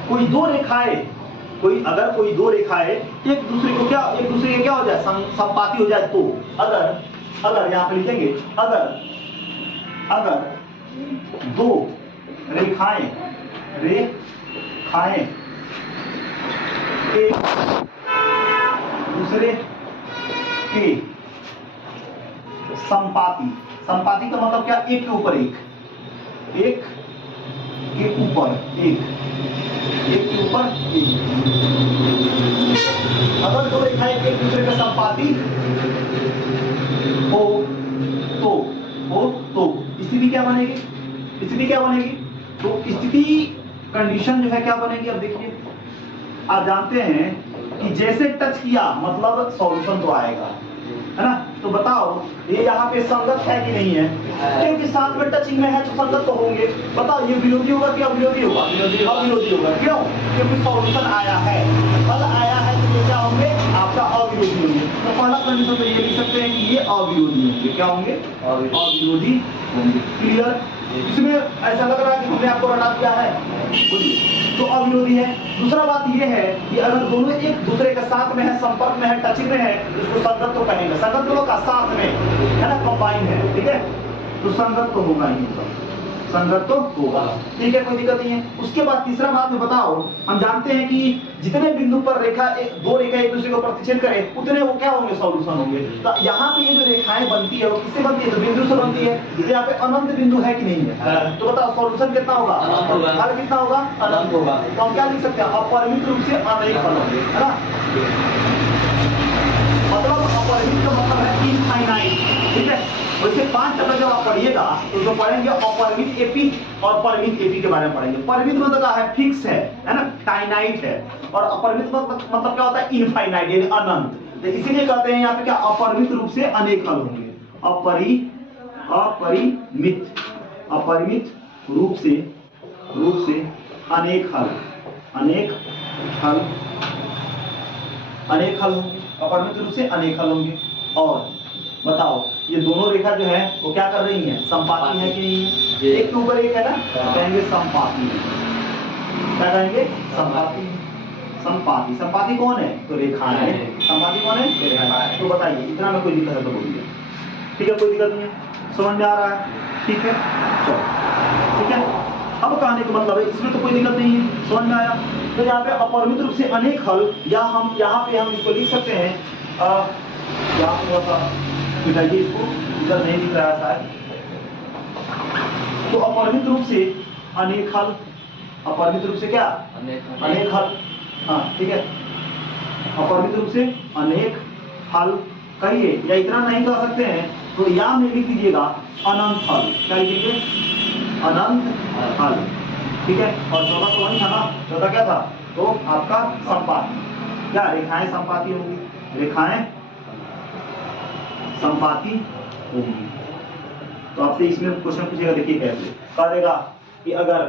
कोई दो रेखाएं एक दूसरे को क्या, एक दूसरे के क्या हो जाए, संपाती हो जाए, तो अगर यहाँ पे लिखेंगे, अगर दो रेखाएं एक दूसरे के संपाती का मतलब क्या, एक के ऊपर एक के ऊपर एक अगर दो रेखाएं एक दूसरे के संपाती हो तो स्थिति क्या बनेगी, तो स्थिति कंडीशन जो है क्या बनेगी। अब देखिए, आप जानते हैं कि जैसे टच किया मतलब सॉल्यूशन तो आएगा, है ना। तो बताओ ये यहाँ पे संगत है कि नहीं है, क्योंकि साथ में टचिंग में है तो संगत तो होंगे। बताओ ये विरोधी होगा कि अविरोधी होगा, अविरोधी होगा। क्यों, क्योंकि सॉल्यूशन आया है, फल आया है, तो ये क्या होंगे, आपका अविरोधी होंगे। तो पहला कंडीशन तो ये लिख सकते हैं कि ये अविरोधी होंगे। क्या होंगे, अविरोधी होंगे। क्लियर, इसमें ऐसा लग रहा है कि हमने आपको बता दिया है, तो अविरोधी है। दूसरा बात ये है कि अगर दोनों एक दूसरे के साथ में है, संपर्क में है, टचिंग में है, इसको संगत तो कहेंगे। संगत दोनों का साथ में है ना, कंबाइन है, ठीक है, तो संगत तो होगा ही, संगत तो होगा, ठीक है, कोई दिक्कत नहीं है। उसके बाद तीसरा बात में बताओ, हम जानते हैं कि जितने बिंदु पर दो रेखा एक दूसरे को प्रतिच्छेद करें उतने वो क्या होंगे, सॉल्यूशन होंगे। तो यहाँ पे ये जो रेखाएं बनती है वो किससे बनती है, तो बिंदु से बनती है। तो यहाँ पे अनंत बिंदु है कि नहीं है, तो बताओ सॉल्यूशन कितना होगा, हल कितना होगा, अनंत होगा। तो हम क्या लिख सकते हैं, अपरिमित रूप से अनेक हल होंगे, है ना। मतलब अपरिमित का मतलब है इनफाइनाइट, ठीक है। वैसे 5 चैप्टर जब आप पढ़िएगा तो उसमें पढ़ेंगे अपरिमित एपी और परिमित एपी के बारे में पढ़ेंगे। परिमित मतलब क्या है, फिक्स है ना, फाइनाइट है, और अपरिमित मतलब क्या होता है, इनफाइनाइट यानी अनंत। तो इसीलिए कहते हैं यहाँ पे क्या, अपरिमित रूप से अनेक हल होंगे। अपरिमित रूप से अनेक हल होंगे, अपरिमित रूप से अनेक हल होंगे। और बताओ ये दोनों रेखा जो है वो क्या कर रही है, संपाती है कि नहीं है, एक के ऊपर एक है ना, कहेंगे संपाती। क्या कहेंगे, संपाती। संपाती कौन है, तो रेखा है। संपाती कौन है, रेखा है। तो बताइए, इतना में कोई दिक्कत है तो बोलिए, ठीक है, कोई दिक्कत नहीं है, समझ में आ रहा है, ठीक है, चलो, ठीक है। अब कहने का मतलब है इसमें तो कोई दिक्कत नहीं है, समझ में आया। तो यहाँ पे अपरिमित रूप से अनेक हल, या हम यहाँ पे हम इसको लिख सकते हैं, यहाँ थोड़ा सा मिटाइए इसको, इधर नहीं दिख रहा शायद। तो अपरिमित रूप से अनेक हल, अपरिमित रूप से क्या, अनेक हल, हाँ ठीक है, अपरिमित रूप से अनेक हल कहिए, या इतना नहीं कह सकते हैं तो या में लिख दीजिएगा अनंत हल। क्या लिखिए, अनंत हल, ठीक है। और चौथा तो वही था ना, चौथा क्या था, तो आपका संपाती, क्या रेखाएं संपाती होंगी, रेखाएं संपाती होंगी। तो आपसे इसमें क्वेश्चन पूछेगा, देखिए कैसे कह देगा कि अगर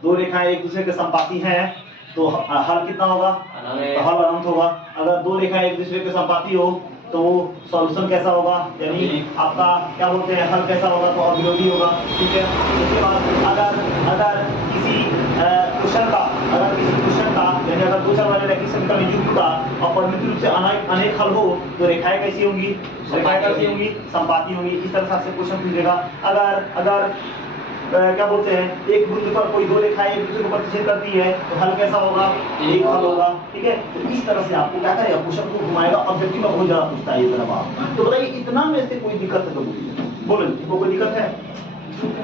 दो रेखाएं एक दूसरे के संपाती हैं तो हल कितना होगा, तो हल अनंत होगा। अगर दो रेखाएं एक दूसरे के संपाती हो तो सॉल्यूशन कैसा होगा, यानी आपका क्या बोलते हैं, हल कैसा होगा, तो अविरोधी होगा, ठीक है। उसके बाद अगर किसी क्वेश्चन का यानी अगर दो चार वाले रेखा समीकरण युग्म का अपरिमित रूप से अनेक हल हो तो रेखाएं कैसी होंगी, संपाती होंगी। इस तरह से आपसे क्वेश्चन पूछेगा। अगर क्या बोलते हैं, एक बिंदु पर कोई दो रेखाएं एक दूसरे को प्रतिच्छेद करती है तो हल कैसा होगा, एक हल होगा, ठीक है। तो इस तरह से आपको क्या करेगा, क्वेश्चन को घुमाएगा। ऑब्जेक्टिव में बहुत ज्यादा पूछता है ये तरह आप। तो बताइए इतना में से कोई दिक्कत है तो बोलो, कोई दिक्कत है,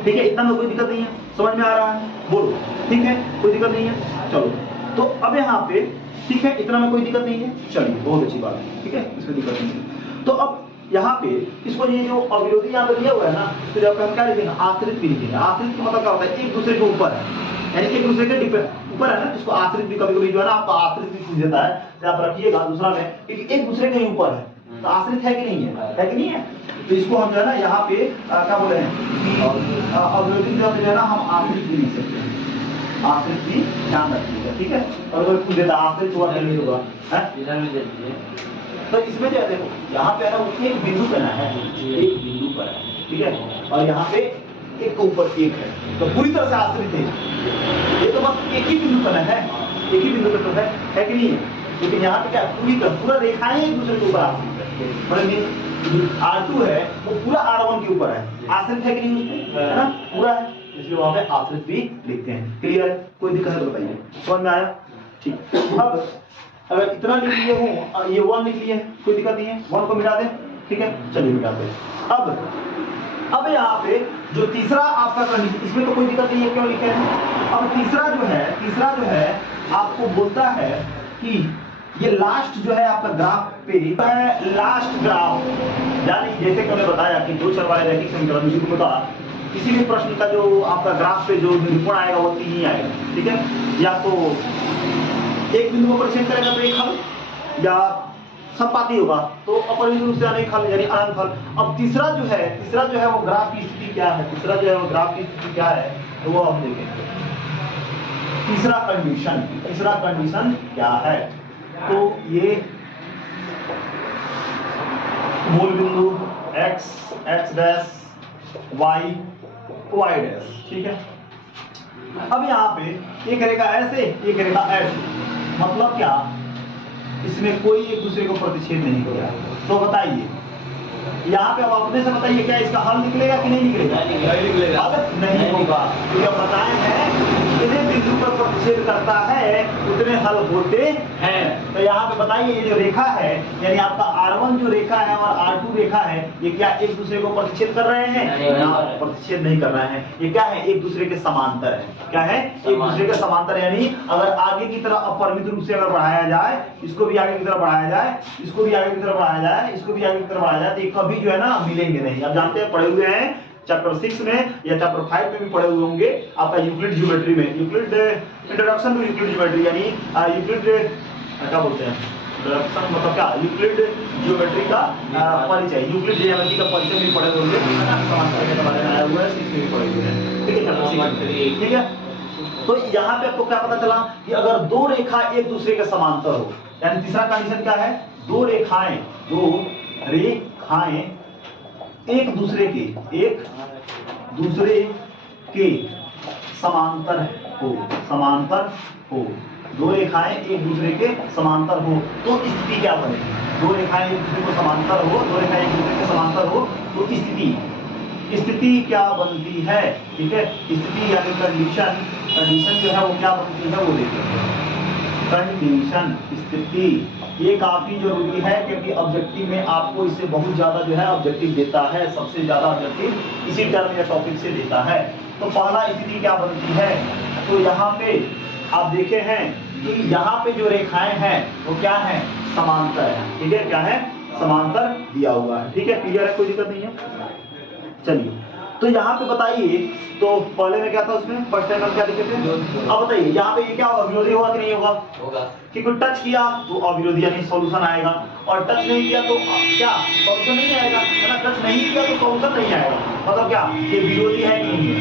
ठीक है, इतना में कोई दिक्कत नहीं है, समझ में आ रहा है, बोलो, ठीक है, कोई दिक्कत नहीं है। चलो तो अब यहाँ पे ठीक है, इतना में कोई दिक्कत नहीं है, चलिए बहुत अच्छी बात है, ठीक है, इसमें दिक्कत नहीं है। तो अब यहाँ पे इसको ये जो अविरोधी यहाँ पे दिया हुआ है ना, तो जब हम क्या लिखेंगे, आश्रित भी लिखेंगे। आश्रित का मतलब क्या होता है, एक दूसरे के ऊपर है, यानी एक दूसरे के ऊपर है ना, जिसको आश्रित भी कभी-कभी जो है ना आपको आश्रित भी पूछ देता है, आप रखिएगा दूसरा में, क्योंकि एक दूसरे के ऊपर है, तो आश्रित है कि नहीं है कि नहीं है। तो इसको हम जो है ना यहाँ पे क्या बोले हैं कि अवरोधी जो है ना हम आश्रित भी लिख सकते हैं, आश्रित भी ध्यान रखिएगा, ठीक है। और कोई पूछ देता आश्रित हुआ नहीं होगा है, इधर भी दे दीजिए। तो इसमें जो है देखो यहाँ पे है ना वो एक बिंदु पे ना है, एक बिंदु पर है, ठीक है, और यहाँ पे एक के ऊपर एक है, तो पूरी तरह से आश्रित है। ये तो बस एक ही बिंदु पर है, एक ही बिंदु पे तो है कि नहीं है, लेकिन यहाँ पे क्या पूरी तरह पूरा रेखाएं एक दूसरे के ऊपर आश्रित है। मतलब R2 है वो पूरा R1 के ऊपर है, आश्रित है कि नहीं उसमें, है ना, पूरा है, इसलिए वहां पे आश्रित भी लिखते हैं। क्लियर है, कोई दिक्कत है बताइए, समझ में आया? ठीक। अब अगर इतना लिख लिए हो, ये 1 लिख लिए, कोई दिक्कत नहीं है, 1 को मिटा दें, ठीक है, चलिए मिटाते हैं। अब यहाँ पे जो तीसरा आपका कंडीशन, इसमें तो कोई दिक्कत नहीं है, क्यों लिखे हैं। अब तीसरा जो है आपको बोलता है कि ये लास्ट जो है आपका ग्राफ पे है, लास्ट ग्राफ, यानी जैसे कि हमने बताया कि दो चर वाले रैखिक समीकरण का किसी भी प्रश्न का जो आपका ग्राफ पे जो निरूपण आएगा वो 3 ही आएगा, ठीक है, या तो एक बिंदु पर परिचय करेगा तो एक हल, या संपाती होगा तो अपरिमित रूप से अनेक हल यानी अनंत हल। अब तीसरा जो है वो ग्राफ की स्थिति क्या है, तीसरा जो है वो ग्राफ की स्थिति क्या है, तो वो हम देखेंगे। तीसरा कंडीशन क्या है, तो ये मूल बिंदु x डैश y डैश, ठीक है। अब यहाँ पे एक रेखा ऐसे, एक रेखा ऐसे, मतलब क्या, इसमें कोई एक दूसरे को प्रतिच्छेद नहीं किया, तो बताइए यहाँ पे अब अपने से बताइए क्या इसका हल निकलेगा कि नहीं निकलेगा? नहीं निकलेगा, हल नहीं होगा, तो जब बताए हैं जितने बिंदु पर प्रतिच्छेद करता है उतने हल होते हैं। तो यहाँ पे बताइए ये जो रेखा है, यानी आपका R1 जो रेखा है और R2 रेखा है, ये क्या एक दूसरे को प्रतिच्छेद कर रहे हैं? प्रतिच्छेद नहीं कर रहे हैं, ये क्या है, एक दूसरे के समांतर है। क्या है? एक दूसरे के समांतर, यानी अगर आगे की तरफ अपरिमित रूप से अगर बढ़ाया जाए, इसको भी आगे की तरफ बढ़ाया जाए, इसको भी आगे की तरफ बढ़ाया जाए, इसको भी आगे की तरफ बढ़ाया जाए, तो ये कभी जो है ना मिलेंगे नहीं। आप जानते हैं, पढ़े हुए हैं चैप्टर 6 में या चैप्टर 5 में भी पढ़े हुए होंगे, आपका यूक्लिड ज्योमेट्री में, Euclid introduction to Euclid geometry, यानी यूक्लिड क्या बोलते हैं, इंट्रोडक्शन मतलब क्या, यूक्लिड ज्योमेट्री का परिचय, यूक्लिड ज्योमेट्री का परिचय भी पढ़े हुए हैं, समांतर के बारे में आया हुआ है, 6 में भी पढ़े हुए हैं, ठीक है, ठीक है। तो यहाँ पे आपको क्या पता चला कि अगर दो रेखा एक दूसरे के समांतर हो, यानी तीसरा कंडीशन क्या है, दो रेखाएं एक दूसरे के समांतर हो, दो रेखाएं एक दूसरे के समांतर हो, तो स्थिति क्या बनेगी? दो रेखाएं एक दूसरे को समांतर हो, दो रेखाएं एक दूसरे के समांतर हो, तो स्थिति क्या बनती है, ठीक है। स्थिति यानी कंडीशन जो है वो क्या बनती है वो देखिए। कंडीशन, स्थिति, ये काफी जरूरी है क्योंकि ऑब्जेक्टिव में आपको इससे बहुत ज्यादा जो है ऑब्जेक्टिव देता है, सबसे ज्यादा ऑब्जेक्टिव इसी टर्म या टॉपिक से देता है। तो पहला स्थिति क्या बनती है, तो यहाँ पे आप देखे हैं कि यहाँ पे जो रेखाएं हैं वो क्या है, समांतर है, ठीक है, क्या है, समांतर दिया हुआ है, ठीक है, क्लियर है, कोई दिक्कत नहीं है। चलिए, तो यहाँ पे बताइए, तो पहले में क्या था उसमें, फर्स्ट टाइम हम क्या लिखे थे, अब बताइए यहाँ पे ये क्या होगा, विरोधी होगा कि नहीं होगा? होगा। कि कोई टच किया तो अविरोधी यानी सॉल्यूशन आएगा, और टच नहीं किया तो क्या सॉल्यूशन नहीं आएगा, है ना, टच नहीं किया तो सॉल्यूशन नहीं आएगा, मतलब क्या ये विरोधी है कि नहीं है?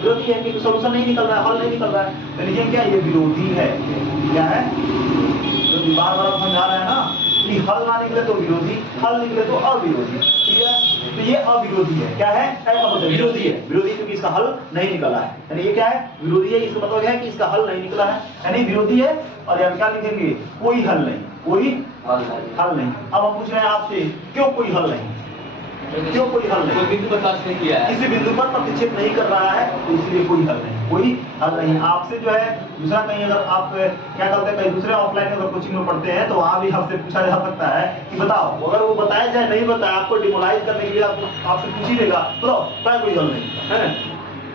विरोधी है कि सॉल्यूशन नहीं निकल रहा है, हल नहीं निकल रहा है, तो लीजिए क्या ये विरोधी है, क्या है, जो बार बार समझा रहे हैं ना कि हल ना निकले तो विरोधी, हल निकले तो अविरोधी, ठीक है। तो ये अविरोधी है, क्या है, विरोधी है, विरोधी क्योंकि इसका हल नहीं निकला है, यानी ये क्या है, विरोधी है, इसका मतलब है कि इसका हल नहीं निकला है, यानी विरोधी है। और यहाँ क्या लिखेंगे, कोई हल नहीं, कोई हल नहीं। अब हम पूछ रहे हैं आपसे, क्यों कोई हल नहीं, क्यों कोई हल नहीं, बिंदु पर टच नहीं किया है, किसी बिंदु पर प्रतिच्छेद नहीं कर रहा है, तो इसलिए कोई हल नहीं, कोई हल नहीं। आपसे जो है दूसरा कहीं अगर आप क्या करते हैं, कहीं दूसरे ऑफलाइन अगर कोचिंग में पढ़ते हैं तो वहां भी आपसे पूछा जा सकता है कि बताओ, अगर वो बताया जाए नहीं बताया, आपको डिमोलाइज करने के लिए आपसे पूछ ही देगा, बताओ क्या कोई हल नहीं है,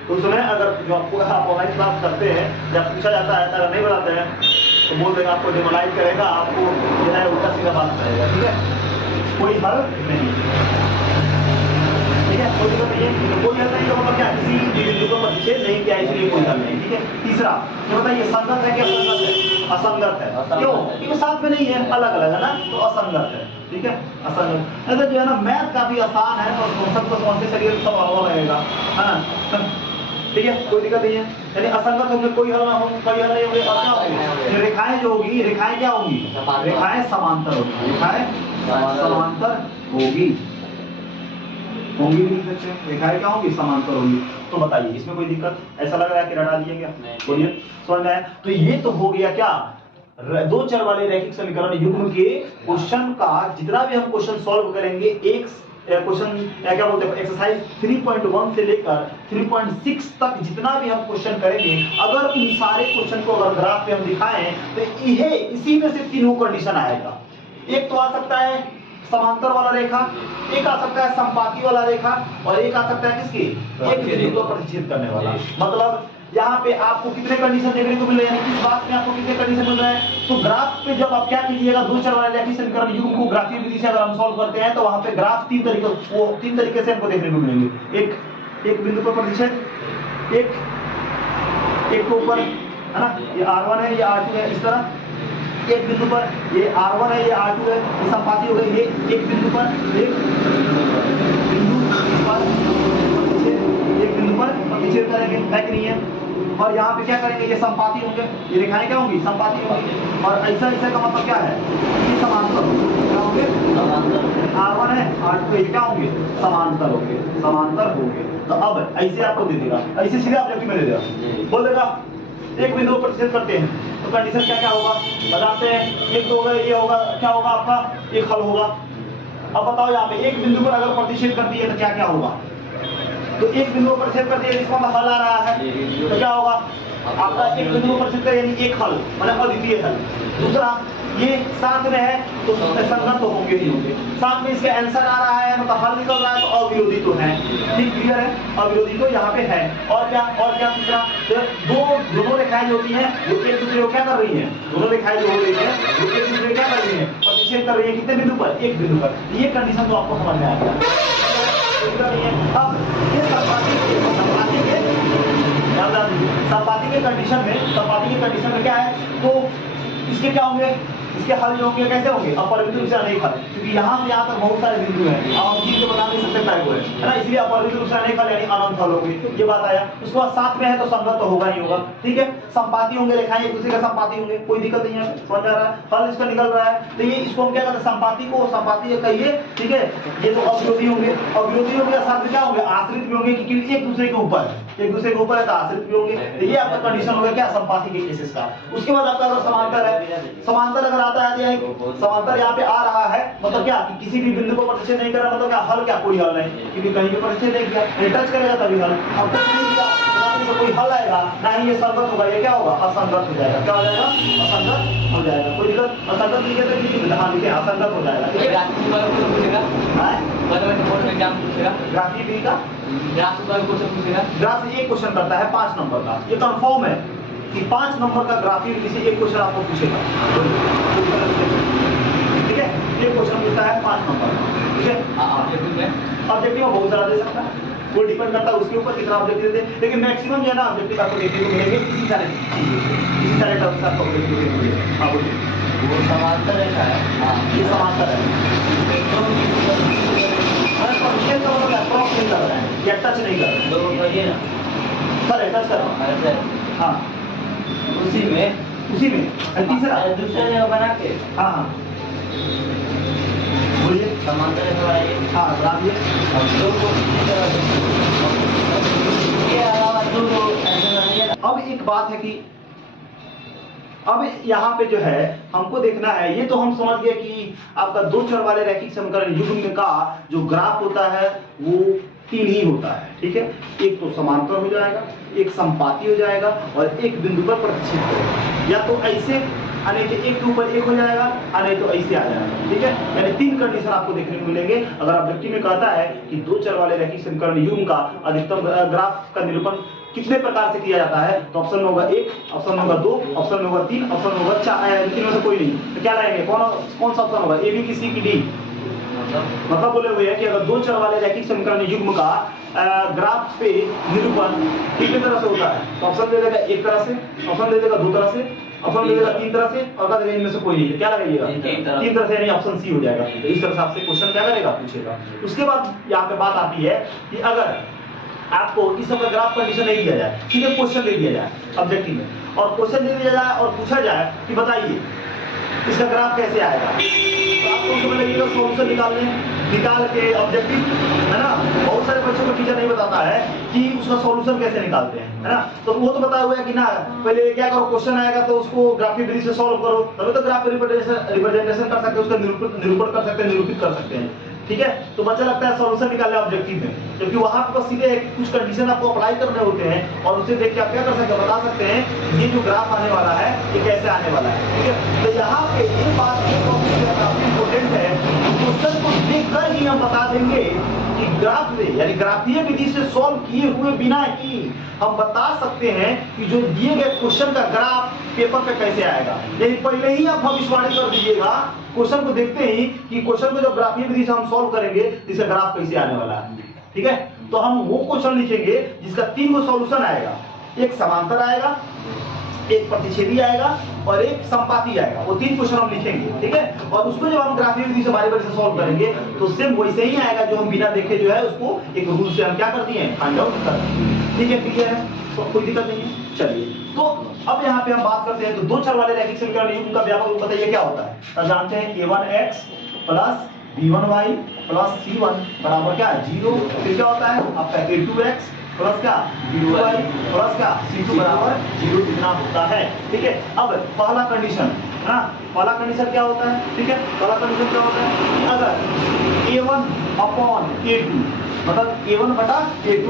तो उसमें अगर जो आपको आप ऑनलाइन क्लास करते हैं या पूछा जाता है, अगर नहीं बताते हैं तो बोल देगा, आपको डिमोलाइज करेगा, आपको जो है उल्टा सीधा बात करेगा, ठीक है, कोई हल नहीं, ठीक है, कोई दिक्कत नहीं है, कोई हल नहीं तो मतलब क्या, किसी बिंदु को प्रतिच्छेद नहीं किया इसलिए कोई हल नहीं, ठीक है। तीसरा ये बताइए संगत है कि असंगत है? असंगत है। क्यों? क्योंकि साथ में नहीं है, अलग अलग है ना, तो असंगत है। ठीक है, असंगत। ऐसा जो है ना मैथ काफी आसान है और सबको समझने से सब आसान रहेगा, है ना। ठीक है, कोई दिक्कत नहीं है। यानी असंगत होंगे, कोई हल ना हो, कोई हल नहीं होंगे, और क्या होंगे? रेखाएं जो होगी, रेखाएं क्या होंगी? रेखाएं समांतर होगी, रेखाएं समांतर होगी, होंगी भी लिख सकते हैं। रेखाएं क्या होंगी? समांतर होंगी। तो बताइए इसमें कोई दिक्कत? ऐसा लग रहा है कि रटा दिए क्या? बोलिए, समझ में आया? तो ये तो हो गया क्या, दो चर वाले रैखिक समीकरण युग्म के क्वेश्चन का। जितना भी हम क्वेश्चन सॉल्व करेंगे, एक क्वेश्चन क्या बोलते हैं, एक्सरसाइज 3.1 से लेकर 3.6 तक जितना भी हम क्वेश्चन करेंगे, अगर इन सारे क्वेश्चन को अगर ग्राफ पे हम दिखाएं तो ये इसी में से तीनों कंडीशन आएगा। एक तो आ सकता है समांतर वाला रेखा, एक आ सकता है संपाती वाला रेखा, और एक आ सकता है किसकी? एक बिंदु को प्रतिच्छेद करने वाला। मतलब यहाँ पे आपको कितने कंडीशन देखने को मिल रहे हैं? किस बात में आपको कितने कंडीशन मिल रहे हैं? तो ग्राफ पे जब आप क्या कीजिएगा, दो चर वाले रैखिक समीकरण युग्म को ग्राफीय विधि से अगर हम सॉल्व करते हैं तो वहां पे ग्राफ तीन तरीके से हमको देखने को मिलेंगे। एक बिंदु पर प्रतिच्छेद, एक के ऊपर, है ना, ये R1 है, ये R2 है, इस तरह एक बिंदु पर ये R1 है, ये R2 है, ये संपाती हो गई। ये एक बिंदु पर प्रतिच्छेद करेंगे, है कि नहीं है? और यहाँ पे क्या करेंगे, ये संपाती होंगे, ये रेखाएं क्या होंगी? संपाती होंगी। और ऐसा का मतलब क्या है? ये समांतर क्या होंगे? R1 है, R2 है, ये क्या होंगे? समांतर होंगे, समांतर होंगे। तो अब ऐसे आपको दे देगा, ऐसे सीधे ऑब्जेक्टिव में दे देगा, बोल देगा एक बिंदु पर प्रतिच्छेद करते हैं तो कंडीशन क्या क्या होगा बताते हैं। एक तो होगा, ये होगा, क्या होगा आपका? एक हल होगा। अब बताओ यहाँ पे एक बिंदु पर अगर प्रतिच्छेद कर दिए तो क्या क्या होगा? तो एक बिंदु पर प्रतिच्छेद कर दिए, इसका हल आ रहा है, तो क्या होगा आपका? एक बिंदु पर प्रतिच्छेद कर यानी एक हल, मतलब अद्वितीय हल। दूसरा ये साथ में है तो संगत तो होंगे ही होंगे, साथ में इसका आंसर आ रहा है, मतलब हल निकल रहा है, तो अविरोधी तो है। ठीक, क्लियर है? अविरोधी तो यहाँ पे है। और क्या तीसरा? दोनों रेखाएं होती हैं जो एक दूसरे को क्या कर रही हैं? दोनों रेखाएं जो हो रही हैं वो एक दूसरे को क्या कर रही हैं? प्रतिच्छेद कर रही है। कितने बिंदु पर? एक बिंदु पर। ये कंडीशन तो आपको समझ में आ गया। अब ये संपाती के कंडीशन में क्या है? तो इसके क्या होंगे? इसके हल जो होंगे कैसे होंगे? अपर बिंदु से अनेक हल, क्योंकि यहाँ से यहाँ तक बहुत सारे बिंदु हैं, आप चीज को बता नहीं सकते टाइप है ना, इसलिए अपर बिंदु से अनेक हल यानी अनंत हल होंगे। ये बात आया। उसके बाद साथ में है तो संगत तो होगा नहीं होगा। ठीक है, संपाती होंगे, रेखाएं एक दूसरे का संपाती होंगे, कोई दिक्कत नहीं है, समझ आ रहा है? हल इसका निकल रहा है, तो ये इसको हम क्या कहते हैं? संपाती कहिए। ठीक है, ये तो अविरोधी होंगे, साथ में क्या होंगे? आश्रित भी होंगे, क्योंकि एक दूसरे के ऊपर है तो आश्रित भी होंगे। तो ये आपका कंडीशन होगा क्या? संपाती के केसेस का। उसके बाद आपका अगर समांतर अगर आता है, समांतर यहाँ पे आ रहा है, मतलब क्या कि किसी भी बिंदु को प्रतिच्छेद नहीं कर रहा, मतलब क्या हल? क्या कोई हल नहीं, क्योंकि कहीं भी प्रतिच्छेद नहीं किया, टच करेगा तभी हल। अब टच नहीं किया तो कोई हल आएगा ना ही, ये संगत होगा, ये क्या होगा? असंगत हो जाएगा। क्या हो जाएगा? असंगत हो जाएगा। कोई दिक्कत? असंगत लिखे तो लिखिए, हाँ लिखे, असंगत हो जाएगा। ठीक है, ग्राफी भी का ग्राफ से एक क्वेश्चन करता है 5 नंबर का, ये कंफर्म है कि 5 नंबर का ग्राफी किसी एक क्वेश्चन आपको पूछेगा। ठीक है, ये क्वेश्चन पूछता है 5 नंबर का। ठीक है, ऑब्जेक्टिव में बहुत सारा दे सकता है, वो डिपेंड करता है उसके ऊपर कितना ऑब्जेक्टिव दे, लेकिन मैक्सिमम जो है ना ऑब्जेक्टिव आपको देखने को मिलेंगे इसी सारे टर्म्स आपको ऑब्जेक्टिव देखने को मिलेंगे। हाँ बोलिए, वो समांतर रेखा है। हाँ, ये समांतर है, क्रॉस नहीं कर रहा है या टच नहीं कर रहा है, दो कहिए ना, टच कर रहा है। हाँ, उसी में तीसरा दूसरा जगह बना के। हाँ हाँ बोलिए, समांतर रेखा है। हाँ बताइए। अब एक बात है कि अब यहाँ पे जो है हमको देखना है, ये तो हम समझ गए कि आपका दो चर वाले रैखिक समीकरण युग्म का जो ग्राफ होता है वो 3 ही होता है। ठीक है, एक तो समांतर हो जाएगा, एक संपाती हो जाएगा और एक बिंदु पर प्रतिच्छेद करेगा। या तो ऐसे यानी कि एक के ऊपर एक हो जाएगा, नहीं तो ऐसे आ जाएगा। ठीक है, यानी 3 कंडीशन आपको देखने को मिलेंगे। अगर ऑब्जेक्टिव में कहता है कि दो चर वाले रैखिक समीकरण युग्म का अधिकतम ग्राफ का निरूपण कितने प्रकार से किया जाता है, तो ऑप्शन में होगा 1, ऑप्शन में होगा 2, ऑप्शन में होगा 3, ऑप्शन में होगा 4, तीनों में से कोई नहीं, तो क्या लाएंगे? कौन सा ऑप्शन होगा? ए, बी की, सी की, डी? मतलब बोले हुए है कि अगर दो चर वाले रैखिक समीकरण युग्म का ग्राफ पे निरूपण कितने तरह से होता है, तो ऑप्शन दे देगा एक तरह से, ऑप्शन दे देगा दो तरह से, ऑप्शन दे देगा तीन तरह से, और कहा देगा इनमें से कोई नहीं है। क्या लगाइएगा? तीन तरह से, यानी ऑप्शन सी हो जाएगा। तो इस तरह से आपसे क्वेश्चन क्या करेगा, पूछेगा। उसके बाद यहाँ पे बात आती है कि अगर आपको इस सब का ग्राफ कंडीशन नहीं दिया जाए, सीधे क्वेश्चन दे दिया जाए ऑब्जेक्टिव में, और क्वेश्चन दे दिया जाए और पूछा जाए कि बताइए इसका ग्राफ कैसे आएगा, तो आपको उसको लगेगा सॉल्यूशन निकाल के ऑब्जेक्टिव, है ना। बहुत सारे बच्चों को टीचर नहीं बताता है कि उसका सॉल्यूशन कैसे निकालते हैं, है ना। तो वो तो बताया हुआ है कि ना पहले क्या करो, क्वेश्चन आएगा तो उसको ग्राफिक विधि से सॉल्व करो, तभी तो ग्राफ रिप्रेजेंटेशन कर सकते हैं, उसका निरूपण कर सकते हैं, निरूपित कर सकते हैं, ठीक है। तो बच्चा लगता है सॉल्यूशन निकालने ऑब्जेक्टिव में, जबकि वहां पर सीधे कुछ कंडीशन आपको अप्लाई करने होते हैं और उसे देख के आप क्या कर सकते हैं, बता सकते हैं ये जो ग्राफ आने वाला है ये कैसे आने वाला है, ठीक है। तो यहाँ पे ये बात काफी इंपोर्टेंट है, क्वेश्चन को देखकर ही हम बता देंगे कि ग्राफ से, यानी ग्राफीय विधि से सॉल्व किए हुए बिना ही हम बता सकते हैं कि जो दिए गए क्वेश्चन का ग्राफ पेपर पे कैसे आएगा। यदि पहले ही आप भविष्यवाणी कर दीजिएगा क्वेश्चन को देखते ही कि क्वेश्चन को जब ग्राफीय विधि से हम सॉल्व करेंगे इसका ग्राफ कैसे आने वाला है, ठीक है। तो हम वो क्वेश्चन लिखेंगे जिसका 3 गो सॉल्यूशन आएगा, एक समांतर आएगा, एक प्रतिच्छेदी आएगा और एक संपाती आएगा। वो 3 क्वेश्चन हम लिखेंगे, ठीक है। और उसको जब हम ग्राफीय विधि से बारी बारी से सॉल्व करेंगे तो सेम वैसे ही आएगा जो हम बिना देखे जो है उसको एक रूल से हम क्या करते हैं, फाइंड आउट करते हैं, ठीक है। क्लियर है, तो कोई दिक्कत नहीं है। चलिए, तो अब यहाँ पे हम बात करते हैं, तो दो चर वाले रैखिक समीकरण युग्म का व्यापक रूप बताइए क्या होता है। तो जानते हैं a1x plus b1y plus c1 बराबर क्या है 0। फिर क्या होता है आपका a2x प्लस क्या b2y प्लस क्या c2 बराबर 0 इतना होता है, ठीक है। अब पहला कंडीशन है ना, पहला कंडीशन क्या होता है, ठीक है। पहला कंडीशन क्या होता है कि अगर a1 अपॉन a2 मतलब a1 बटा a2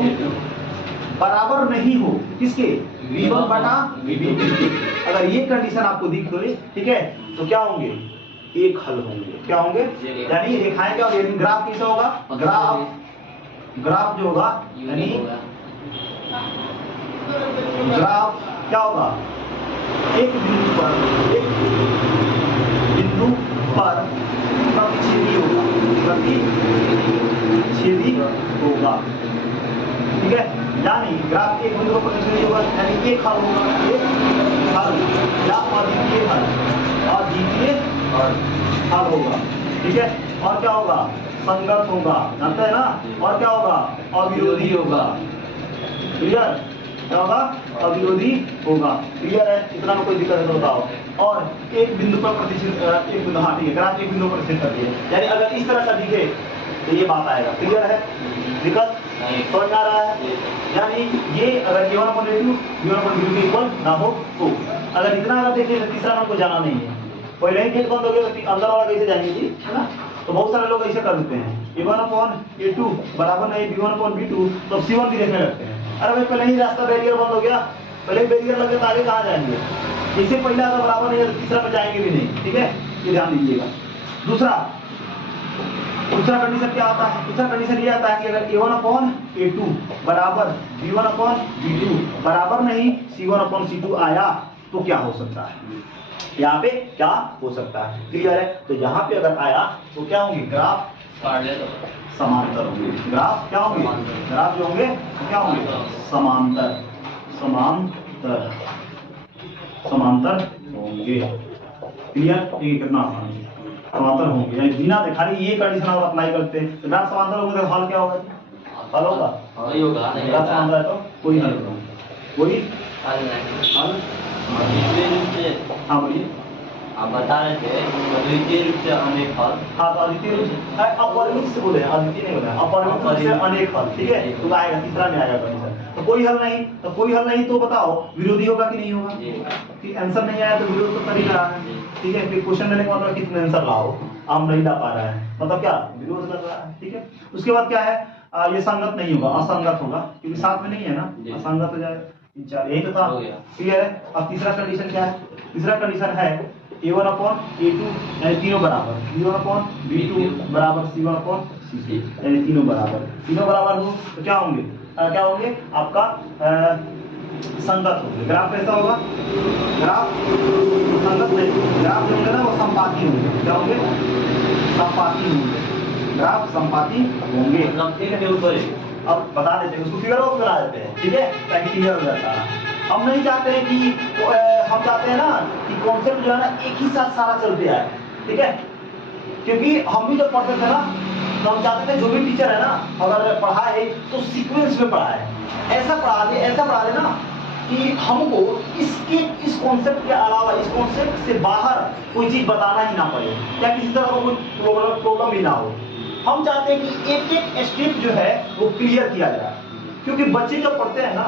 बराबर नहीं हो किसके, v1 बटा v2। अगर ये कंडीशन आपको दिख गई, ठीक है, तो क्या होंगे, एक हल होंगे। क्या होंगे, यानी रेखाएं क्या होंगे, ग्राफ कैसा होगा, ग्राफ जो होगा यानी ग्राफ क्या होगा, एक बिंदु पर प्रतिच्छेदी होगा, ठीक है। यानी ग्राफ एक बिंदु पर प्रतिच्छेदी होगा, यानी एक हल होगा, एक हल या अद्वितीय हल होगा, ठीक है। और क्या होगा, संगत होगा, जानते हैं ना। और क्या होगा, अविरोधी होगा। क्लियर, क्या होगा, अविरोधी होगा। क्लियर है, इतना में कोई दिक्कत नहीं बताओ। और एक बिंदु पर प्रतिच्छेद, एक बिंदु, हाँ ठीक है, ग्राफ एक बिंदु पर प्रतिच्छेद करती है, यानी अगर इस तरह का दिखे तो ये बात आएगा। क्लियर है, दिक्कत समझ आ रहा है। यानी ये अगर a1/a2 इक्वल ना हो तो, अगर इतना अगर देखिए तो तीसरा नंबर को जाना नहीं है, पहले ही गेट बंद हो गया तो अंदर वाला कैसे जाएंगे जी, है ना। तो बहुत सारे लोग ऐसे कर देते हैं, a1/a2 बराबर नहीं b1/b2, तो c1 भी देखने लगते हैं। अरे भाई पहले ही रास्ता बैरियर बंद हो गया, पहले ही बैरियर लग गया तो आगे कहाँ जाएंगे। इससे पहले अगर बराबर नहीं है तो तीसरा में जाएंगे भी नहीं, ठीक है, ये ध्यान दीजिएगा। दूसरा कंडीशन क्या आता है, दूसरा कंडीशन ये आता है कि अगर a1/a2 बराबर b1/b2 बराबर नहीं c1/c2 आया तो क्या हो सकता है, यहाँ पे क्या हो सकता है। क्लियर है, तो यहाँ पे अगर आया तो क्या होंगे, ग्राफ समांतर होंगे। ग्राफ क्या होंगे, ग्राफ जो होंगे क्या होंगे, समांतर होंगे। क्लियर, ये कितना समांतर होंगे, यानी बिना खाली ये कंडीशन और अप्लाई करते हैं तो ग्राफ समांतर होंगे तो हल क्या होगा, हल होगा, ग्राफ समांतर है तो कोई हल होगा, कोई हल। हाँ बोलिए, आप बता रहे थे अद्वितीय रूप से अनेक हल। हाँ तो अद्वितीय रूप से अपरिमित से बोले, अद्वितीय नहीं बोले, अपरिमित रूप से अनेक हल, ठीक है। तो आएगा तीसरा में आएगा कंडीशन, तो कोई हल नहीं, तो कोई हल नहीं तो बताओ विरोधी होगा कि नहीं होगा। कि आंसर नहीं आया तो विरोध तो कर ही रहा है, ठीक है। फिर क्वेश्चन देने का मतलब कितने आंसर लाओ, हम नहीं ला पा रहा है, मतलब क्या विरोध कर रहा है, ठीक है। उसके बाद क्या है, ये संगत नहीं होगा, असंगत होगा, क्योंकि साथ में नहीं है ना, असंगत हो जाएगा। यही तो था, क्लियर है। अब तीसरा कंडीशन क्या है, तीसरा कंडीशन है a1/a2 यानी तीनों बराबर, b1/b2 बराबर c1/c2 यानी तीनों बराबर हो तो क्या होंगे, आपका संगत होंगे। ग्राफ कैसा होगा, ग्राफ संगत नहीं, ग्राफ जो होंगे ना वो संपाती होंगे। क्या होंगे, संपाती होंगे, ग्राफ संपाती होंगे। नमस्ते के ऊपर है। अब बता देते हैं, उसको फिगर ऑफ करा देते हैं, ठीक है, ताकि क्लियर हो जाता है। हम नहीं चाहते हैं कि हम चाहते हैं ना कि कॉन्सेप्ट जो है ना एक ही साथ सारा चलते आए, ठीक है, क्योंकि हम भी जब पढ़ते थे ना तो हम चाहते थे जो भी टीचर है ना अगर पढ़ाए तो सीक्वेंस में पढ़ाए, ऐसा पढ़ा दे ना कि हमको इस कॉन्सेप्ट के अलावा, इस कॉन्सेप्ट से बाहर कोई चीज बताना ही ना पड़े, या किसी तरह का कोई प्रॉब्लम ही ना हो। हम चाहते हैं कि एक एक स्टेप जो है वो क्लियर किया जाए, क्योंकि बच्चे जब पढ़ते हैं ना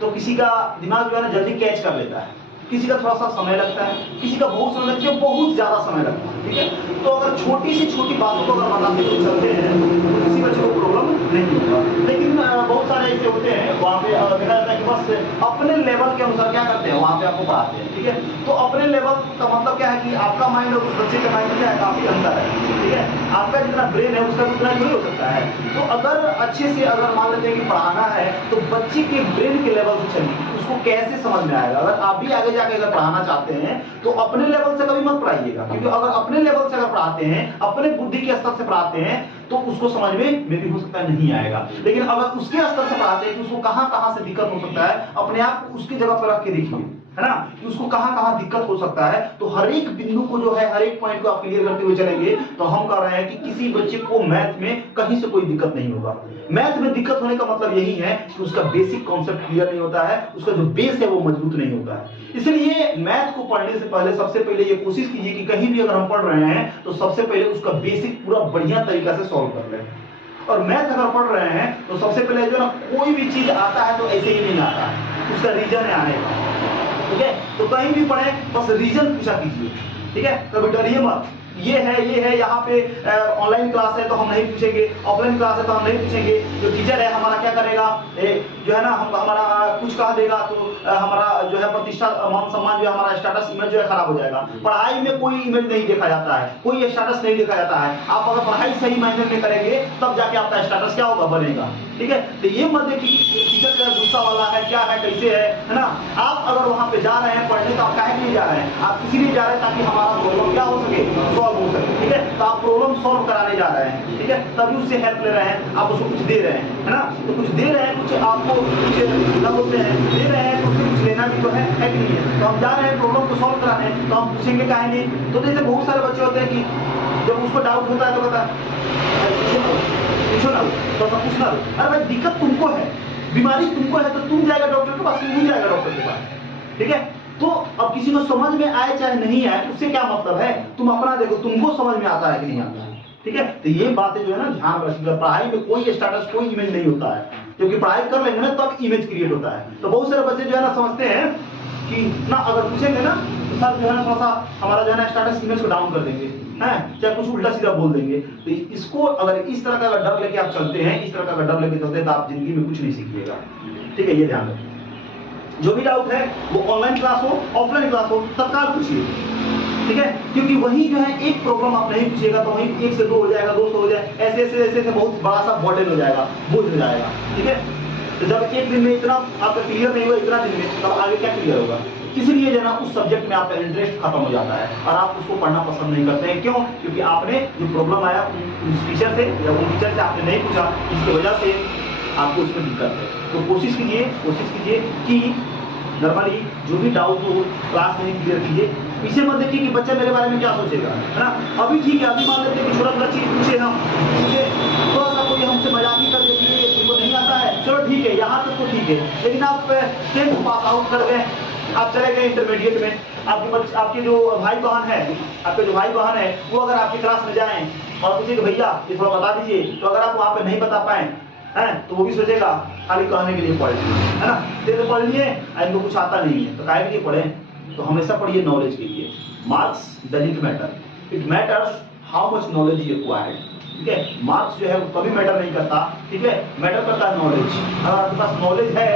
तो किसी का दिमाग जो है ना जल्दी कैच कर लेता है, किसी का थोड़ा सा समय लगता है, किसी का बहुत समय लगता है, बहुत ज्यादा समय लगता है, ठीक है। तो अगर छोटी से छोटी बातों को अगर बताते हुए चलते हैं तो किसी बच्चे को प्रॉब्लम नहीं होगा। लेकिन बहुत सारे ऐसे होते हैं वहाँ पे देखा जाता है कि बस अपने लेवल के अनुसार क्या करते हैं, वहाँ पे आपको पढ़ाते हैं, ठीक है। तो अपने लेवल का मतलब क्या है कि आपका माइंड और उस बच्चे का माइंड क्या है, काफी अंतर है, ठीक है। आपका जितना ब्रेन है उसका उतना नहीं हो सकता है। तो अगर अच्छे से अगर मान लेते हैं कि पढ़ाना है तो बच्चे के ब्रेन के लेवल से चलिए, उसको कैसे समझ में आएगा। अगर आप भी आगे जाके अगर पढ़ाना चाहते हैं तो अपने लेवल से कभी मत पढ़ाइएगा, क्योंकि अगर अपने लेवल से अगर पढ़ाते हैं, अपने बुद्धि के स्तर से पढ़ाते हैं तो उसको समझ में भी हो सकता है नहीं आएगा। लेकिन अगर उसके स्तर से पढ़ाते हैं कि उसको कहां से दिक्कत हो सकता है, अपने आप को उसकी जगह पर रख के देखिए, है ना, कि उसको कहां दिक्कत हो सकता है। तो हर एक बिंदु को जो है, हर एक पॉइंट को आप क्लियर करते हुए चलेंगे तो हम कह रहे हैं कि किसी बच्चे को मैथ में कहीं से कोई दिक्कत नहीं होगा। मैथ में दिक्कत होने का मतलब यही है कि उसका बेसिक कॉन्सेप्ट क्लियर नहीं होता है, उसका जो बेस है वो मजबूत नहीं होता है। इसलिए मैथ को पढ़ने से पहले सबसे पहले ये कोशिश कीजिए कि कहीं भी अगर हम पढ़ रहे हैं तो सबसे पहले उसका बेसिक पूरा बढ़िया तरीका से सॉल्व कर लें। और मैथ अगर पढ़ रहे हैं तो सबसे पहले जो ना कोई भी चीज आता है तो ऐसे ही नहीं आता है, उसका रीजन है आने का, ठीक है। तो कहीं भी पढ़े बस रीजन पूछा कीजिए, ठीक है। कभी डरिए मत, ये है यहाँ पे ऑनलाइन क्लास है तो हम नहीं पूछेंगे, ऑफलाइन क्लास है तो हम नहीं पूछेंगे। जो टीचर है हमारा क्या करेगा, जो है ना हमारा कुछ कह देगा तो हमारा जो है प्रतिष्ठा, मान सम्मान जो है, हमारा स्टेटस इमेज जो है खराब हो जाएगा। पढ़ाई में कोई इमेज नहीं देखा जाता है, कोई स्टेटस नहीं देखा जाता है। आप अगर पढ़ाई सही मायने में करेंगे तब जाके आपका स्टेटस क्या होगा, बनेगा, ठीक है। तो ये मत देखिए टीचर जो है गुस्सा वाला है, क्या है, कैसे है ना। आप अगर वहां पे जा रहे हैं पढ़ने तो आप काहे के लिए जा रहे हैं, आप इसीलिए जा रहे हैं ताकि हमारा प्रॉब्लम क्या हो सके, सॉल्व हो सके, ठीक है। तो आप प्रॉब्लम सॉल्व कराने जा रहे हैं, ठीक है, तभी उससे हेल्प ले रहे हैं, आप उसको कुछ दे रहे हैं, है ना। तो कुछ दे रहे हैं, कुछ आपको कुछ क्या बोलते हैं, दे रहे हैं तो कुछ लेना भी तो है कि नहीं है। तो हम जा रहे हैं प्रॉब्लम को सॉल्व कराने, तो हम पूछेंगे काहे नहीं। तो जैसे बहुत सारे बच्चे होते हैं कि जब उसको डाउट होता है तो कहता है पूछो ना, तो पूछना, अरे भाई दिक्कत तुमको है, बीमारी तुमको है, तो तुम जाएगा डॉक्टर के पास, नहीं जाएगा डॉक्टर के पास, ठीक है। तो अब किसी को समझ में आए चाहे नहीं आए उससे क्या मतलब है, तुम अपना देखो, तुमको समझ में आता है कि नहीं आता है, ठीक है। तो ये बातें जो है ना ध्यान रखिएगा। पढ़ाई में कोई स्टेटस, कोई इमेज नहीं होता है, क्योंकि पढ़ाई कर लेंगे ना तब इमेज क्रिएट होता है। तो बहुत सारे बच्चे जो है ना समझते हैं कि ना अगर पूछेंगे ना तो सर जो है ना थोड़ा सा हमारा जो है ना स्टेटस इमेज को डाउन कर देंगे, हैं, चाहे कुछ उल्टा सीधा बोल देंगे। तो इसको अगर इस तरह का डर लेके आप चलते हैं, इस तरह का डर लेके चलते हैं तो आप जिंदगी में कुछ नहीं सीखिएगा, ठीक है। ये ध्यान रखिए। जो भी डाउट है वो ऑनलाइन क्लास हो, ऑफलाइन क्लास हो, तत्काल पूछिए, ठीक है। क्योंकि वही जो है एक प्रॉब्लम आप नहीं पूछिएगा तो वही 1 से 2 हो जाएगा, 2 से हो जाए, ऐसे बहुत बड़ा सा बर्डन हो जाएगा, बोझ हो जाएगा, ठीक है। तो जब एक दिन में इतना आपका क्लियर नहीं हुआ, इतना दिन में, तब आगे क्या क्लियर होगा। इसीलिए जो ना उस सब्जेक्ट में आपका इंटरेस्ट खत्म हो जाता है और आप उसको पढ़ना पसंद नहीं करते हैं। क्यों? क्योंकि आपने जो प्रॉब्लम आया उस टीचर से या उन टीचर से आपने नहीं पूछा, इसकी वजह से आपको उसमें दिक्कत है। तो कोशिश कीजिए कि नॉर्मली जो भी डाउट हो क्लास में क्लियर कीजिए। पीछे मत देखिए कि बच्चा मेरे बारे में क्या सोचेगा, है ना। अभी ठीक है, अभी मान लेते हैं कि छोटा चीज पूछे हम, थोड़ा सा कोई हमसे मजाक ही कर देती है, तुमको नहीं आता है, चलो ठीक है, यहाँ तक तो ठीक है। लेकिन आप 10th पास आउट कर गए, आप चले गए इंटरमीडिएट में, आपके जो भाई बहन है वो अगर आपकी क्लास में जाएं और पूछे कि भैया ये थोड़ा बता दीजिए, तो अगर आप वहाँ पे नहीं बता पाए हैं तो वो भी सोचेगा खाली कहने के लिए पढ़े, है ना। तो पढ़ लिए, इनको कुछ आता नहीं है तो काहे के लिए पढ़े। तो हमेशा पढ़िए नॉलेज के लिए। Marks doesn't matter, it matters how much knowledge you acquired, ठीक है। मार्क्स जो है वो कभी मैटर नहीं करता, ठीक है, मैटर करता है नॉलेज। अगर आपके पास नॉलेज है,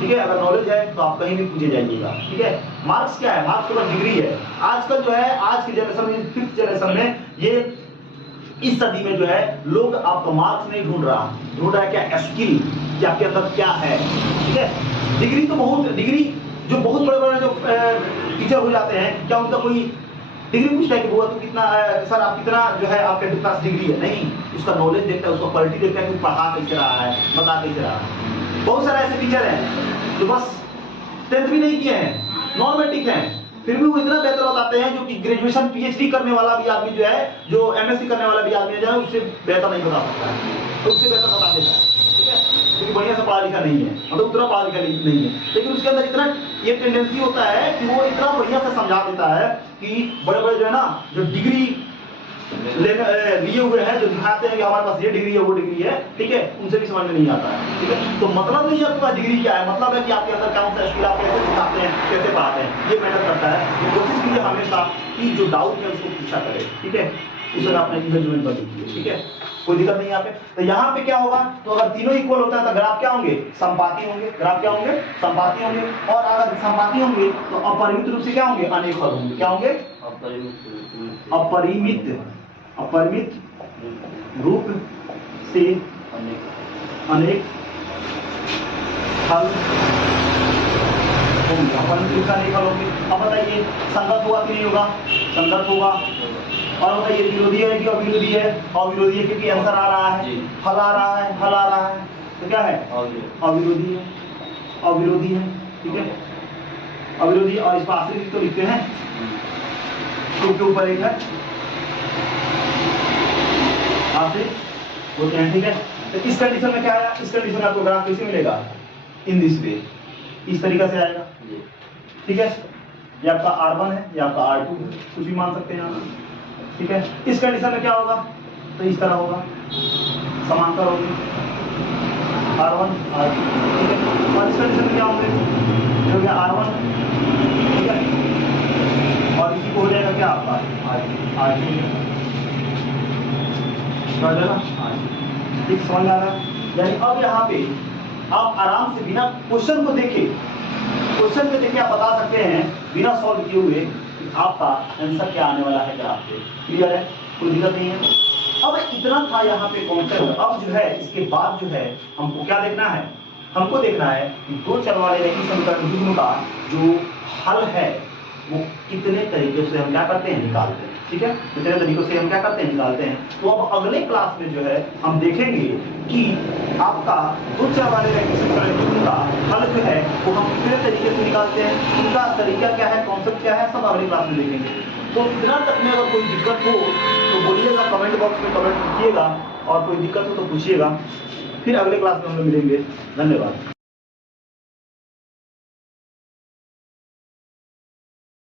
ठीक है, अगर नॉलेज है तो आप कहीं भी पूछे जाइएगा, ठीक है। मार्क्स क्या है, मार्क्स तो डिग्री है। आजकल जो है आज की जनरेशन में, 5th जनरेशन में, ये इस सदी में जो है लोग आपका मार्क्स नहीं ढूंढ रहा है क्या स्किल, कि आपके अंदर क्या है, ठीक है। डिग्री जो बहुत बड़े जो टीचर हो जाते हैं, क्या उनका कोई डिग्री पूछता है कि बुआ तो कितना सर आप कितना जो है आपके पास डिग्री है, नहीं, उसका नॉलेज देखता है, उसका क्वालिटी देखता है कि पढ़ा कैसे रहा है, बता कैसे रहा है। बहुत सारे ऐसे टीचर हैं जो बस 10th भी नहीं किए हैं, नॉन मैट्रिक हैं, फिर भी वो इतना बेहतर बताते हैं जो कि ग्रेजुएशन पीएचडी करने वाला भी आदमी जो है, जो एमएससी करने वाला भी आदमी जो है, उससे बेहतर नहीं बता सकता है, तो उससे बेहतर बता देता है, ठीक है, क्योंकि बढ़िया से पढ़ा लिखा नहीं है, मतलब उतना पढ़ा लिखा नहीं है, लेकिन उसके अंदर इतना ये टेंडेंसी होता है कि वो इतना बढ़िया से समझा देता है कि बड़े बड़े जो है ना, जो डिग्री लिए हुए हैं, जो दिखाते हैं कि हमारे पास ये डिग्री है वो डिग्री है, ठीक है, उनसे भी समझ में नहीं आता है, ठीक है। तो मतलब नहीं है आपके पास डिग्री क्या है, मतलब है कि आपके अंदर कौन सा स्किल, आप कैसे सिखाते हैं, कैसे पढ़ाते हैं, ये मैटर करता है। तो कोशिश कीजिए हमेशा कि जो डाउट है उसको पूछा करें, ठीक है, उसे अपना इंगेजमेंट कर दीजिए, ठीक है, कोई दिक्कत नहीं है यहाँ पे। तो यहाँ पे क्या होगा, तो अगर तीनों इक्वल होता है तो ग्राफ क्या होंगे, संपाती होंगे, ग्राफ क्या होंगे, संपाती होंगे, और अगर संपाती होंगे तो अपरिमित रूप से क्या होंगे, अनेक हल होंगे, क्या होंगे, अपरिमित रूप से अनेक हल होंगे, अपरिमित रूप से अनेक हल होंगे। अब बताइए संगत होगा कि नहीं होगा, संगत होगा, और बताइए विरोधी है कि अविरोधी है, अविरोधी है क्योंकि आंसर आ रहा है, हल आ रहा है, हल आ रहा है, तो क्या है, अविरोधी है, अविरोधी है, ठीक है, अविरोधी। और इस पर आश्रित तो लिखते हैं, टू के ऊपर एक है आश्रित होते हैं, ठीक है। तो इस कंडीशन में क्या आया, इस कंडीशन में आपको ग्राफ कैसे मिलेगा, इन दिस वे, इस तरीके से आएगा, ठीक है, ये आपका R1 है, ये आपका R2 है, कुछ भी मान सकते हैं आप, ठीक है। इस कंडीशन में क्या होगा, तो इस तरह होगा, समांतर होगी R1 R2, ठीक है। और इस कंडीशन में क्या होंगे, जो गया R1, ठीक है, और इसी को हो जाएगा क्या आपका R2, ठीक, समझ आ रहा है। यानी अब यहाँ पे आप आराम से बिना क्वेश्चन को देखे, क्वेश्चन पे देखे आप बता सकते हैं बिना सॉल्व किए हुए आपका आंसर क्या आने वाला है ग्राफ पे, क्लियर है, कोई दिक्कत नहीं है। अब इतना था यहाँ पे कॉन्सेप्ट। अब जो है इसके बाद जो है हमको क्या देखना है, हमको देखना है कि दो चर वाले रैखिक समीकरण युग्म का जो हल है वो कितने तरीके से हम क्या करते हैं, निकालते हैं, ठीक है, कितने तरीकों से हम क्या करते हैं, निकालते हैं। तो अब अगले क्लास में जो है हम देखेंगे कि आपका दो चर वाले रैखिक समीकरण युग्म का हल जो है वो हम कितने तरीके से निकालते हैं, उनका तरीका क्या है, कॉन्सेप्ट क्या है, सब अगले क्लास में देखेंगे। तो इतना तक में अगर कोई दिक्कत हो तो बोलिएगा, कमेंट बॉक्स में कमेंट कीजिएगा, और कोई दिक्कत हो तो पूछिएगा। फिर अगले क्लास में हम लोग मिलेंगे। धन्यवाद।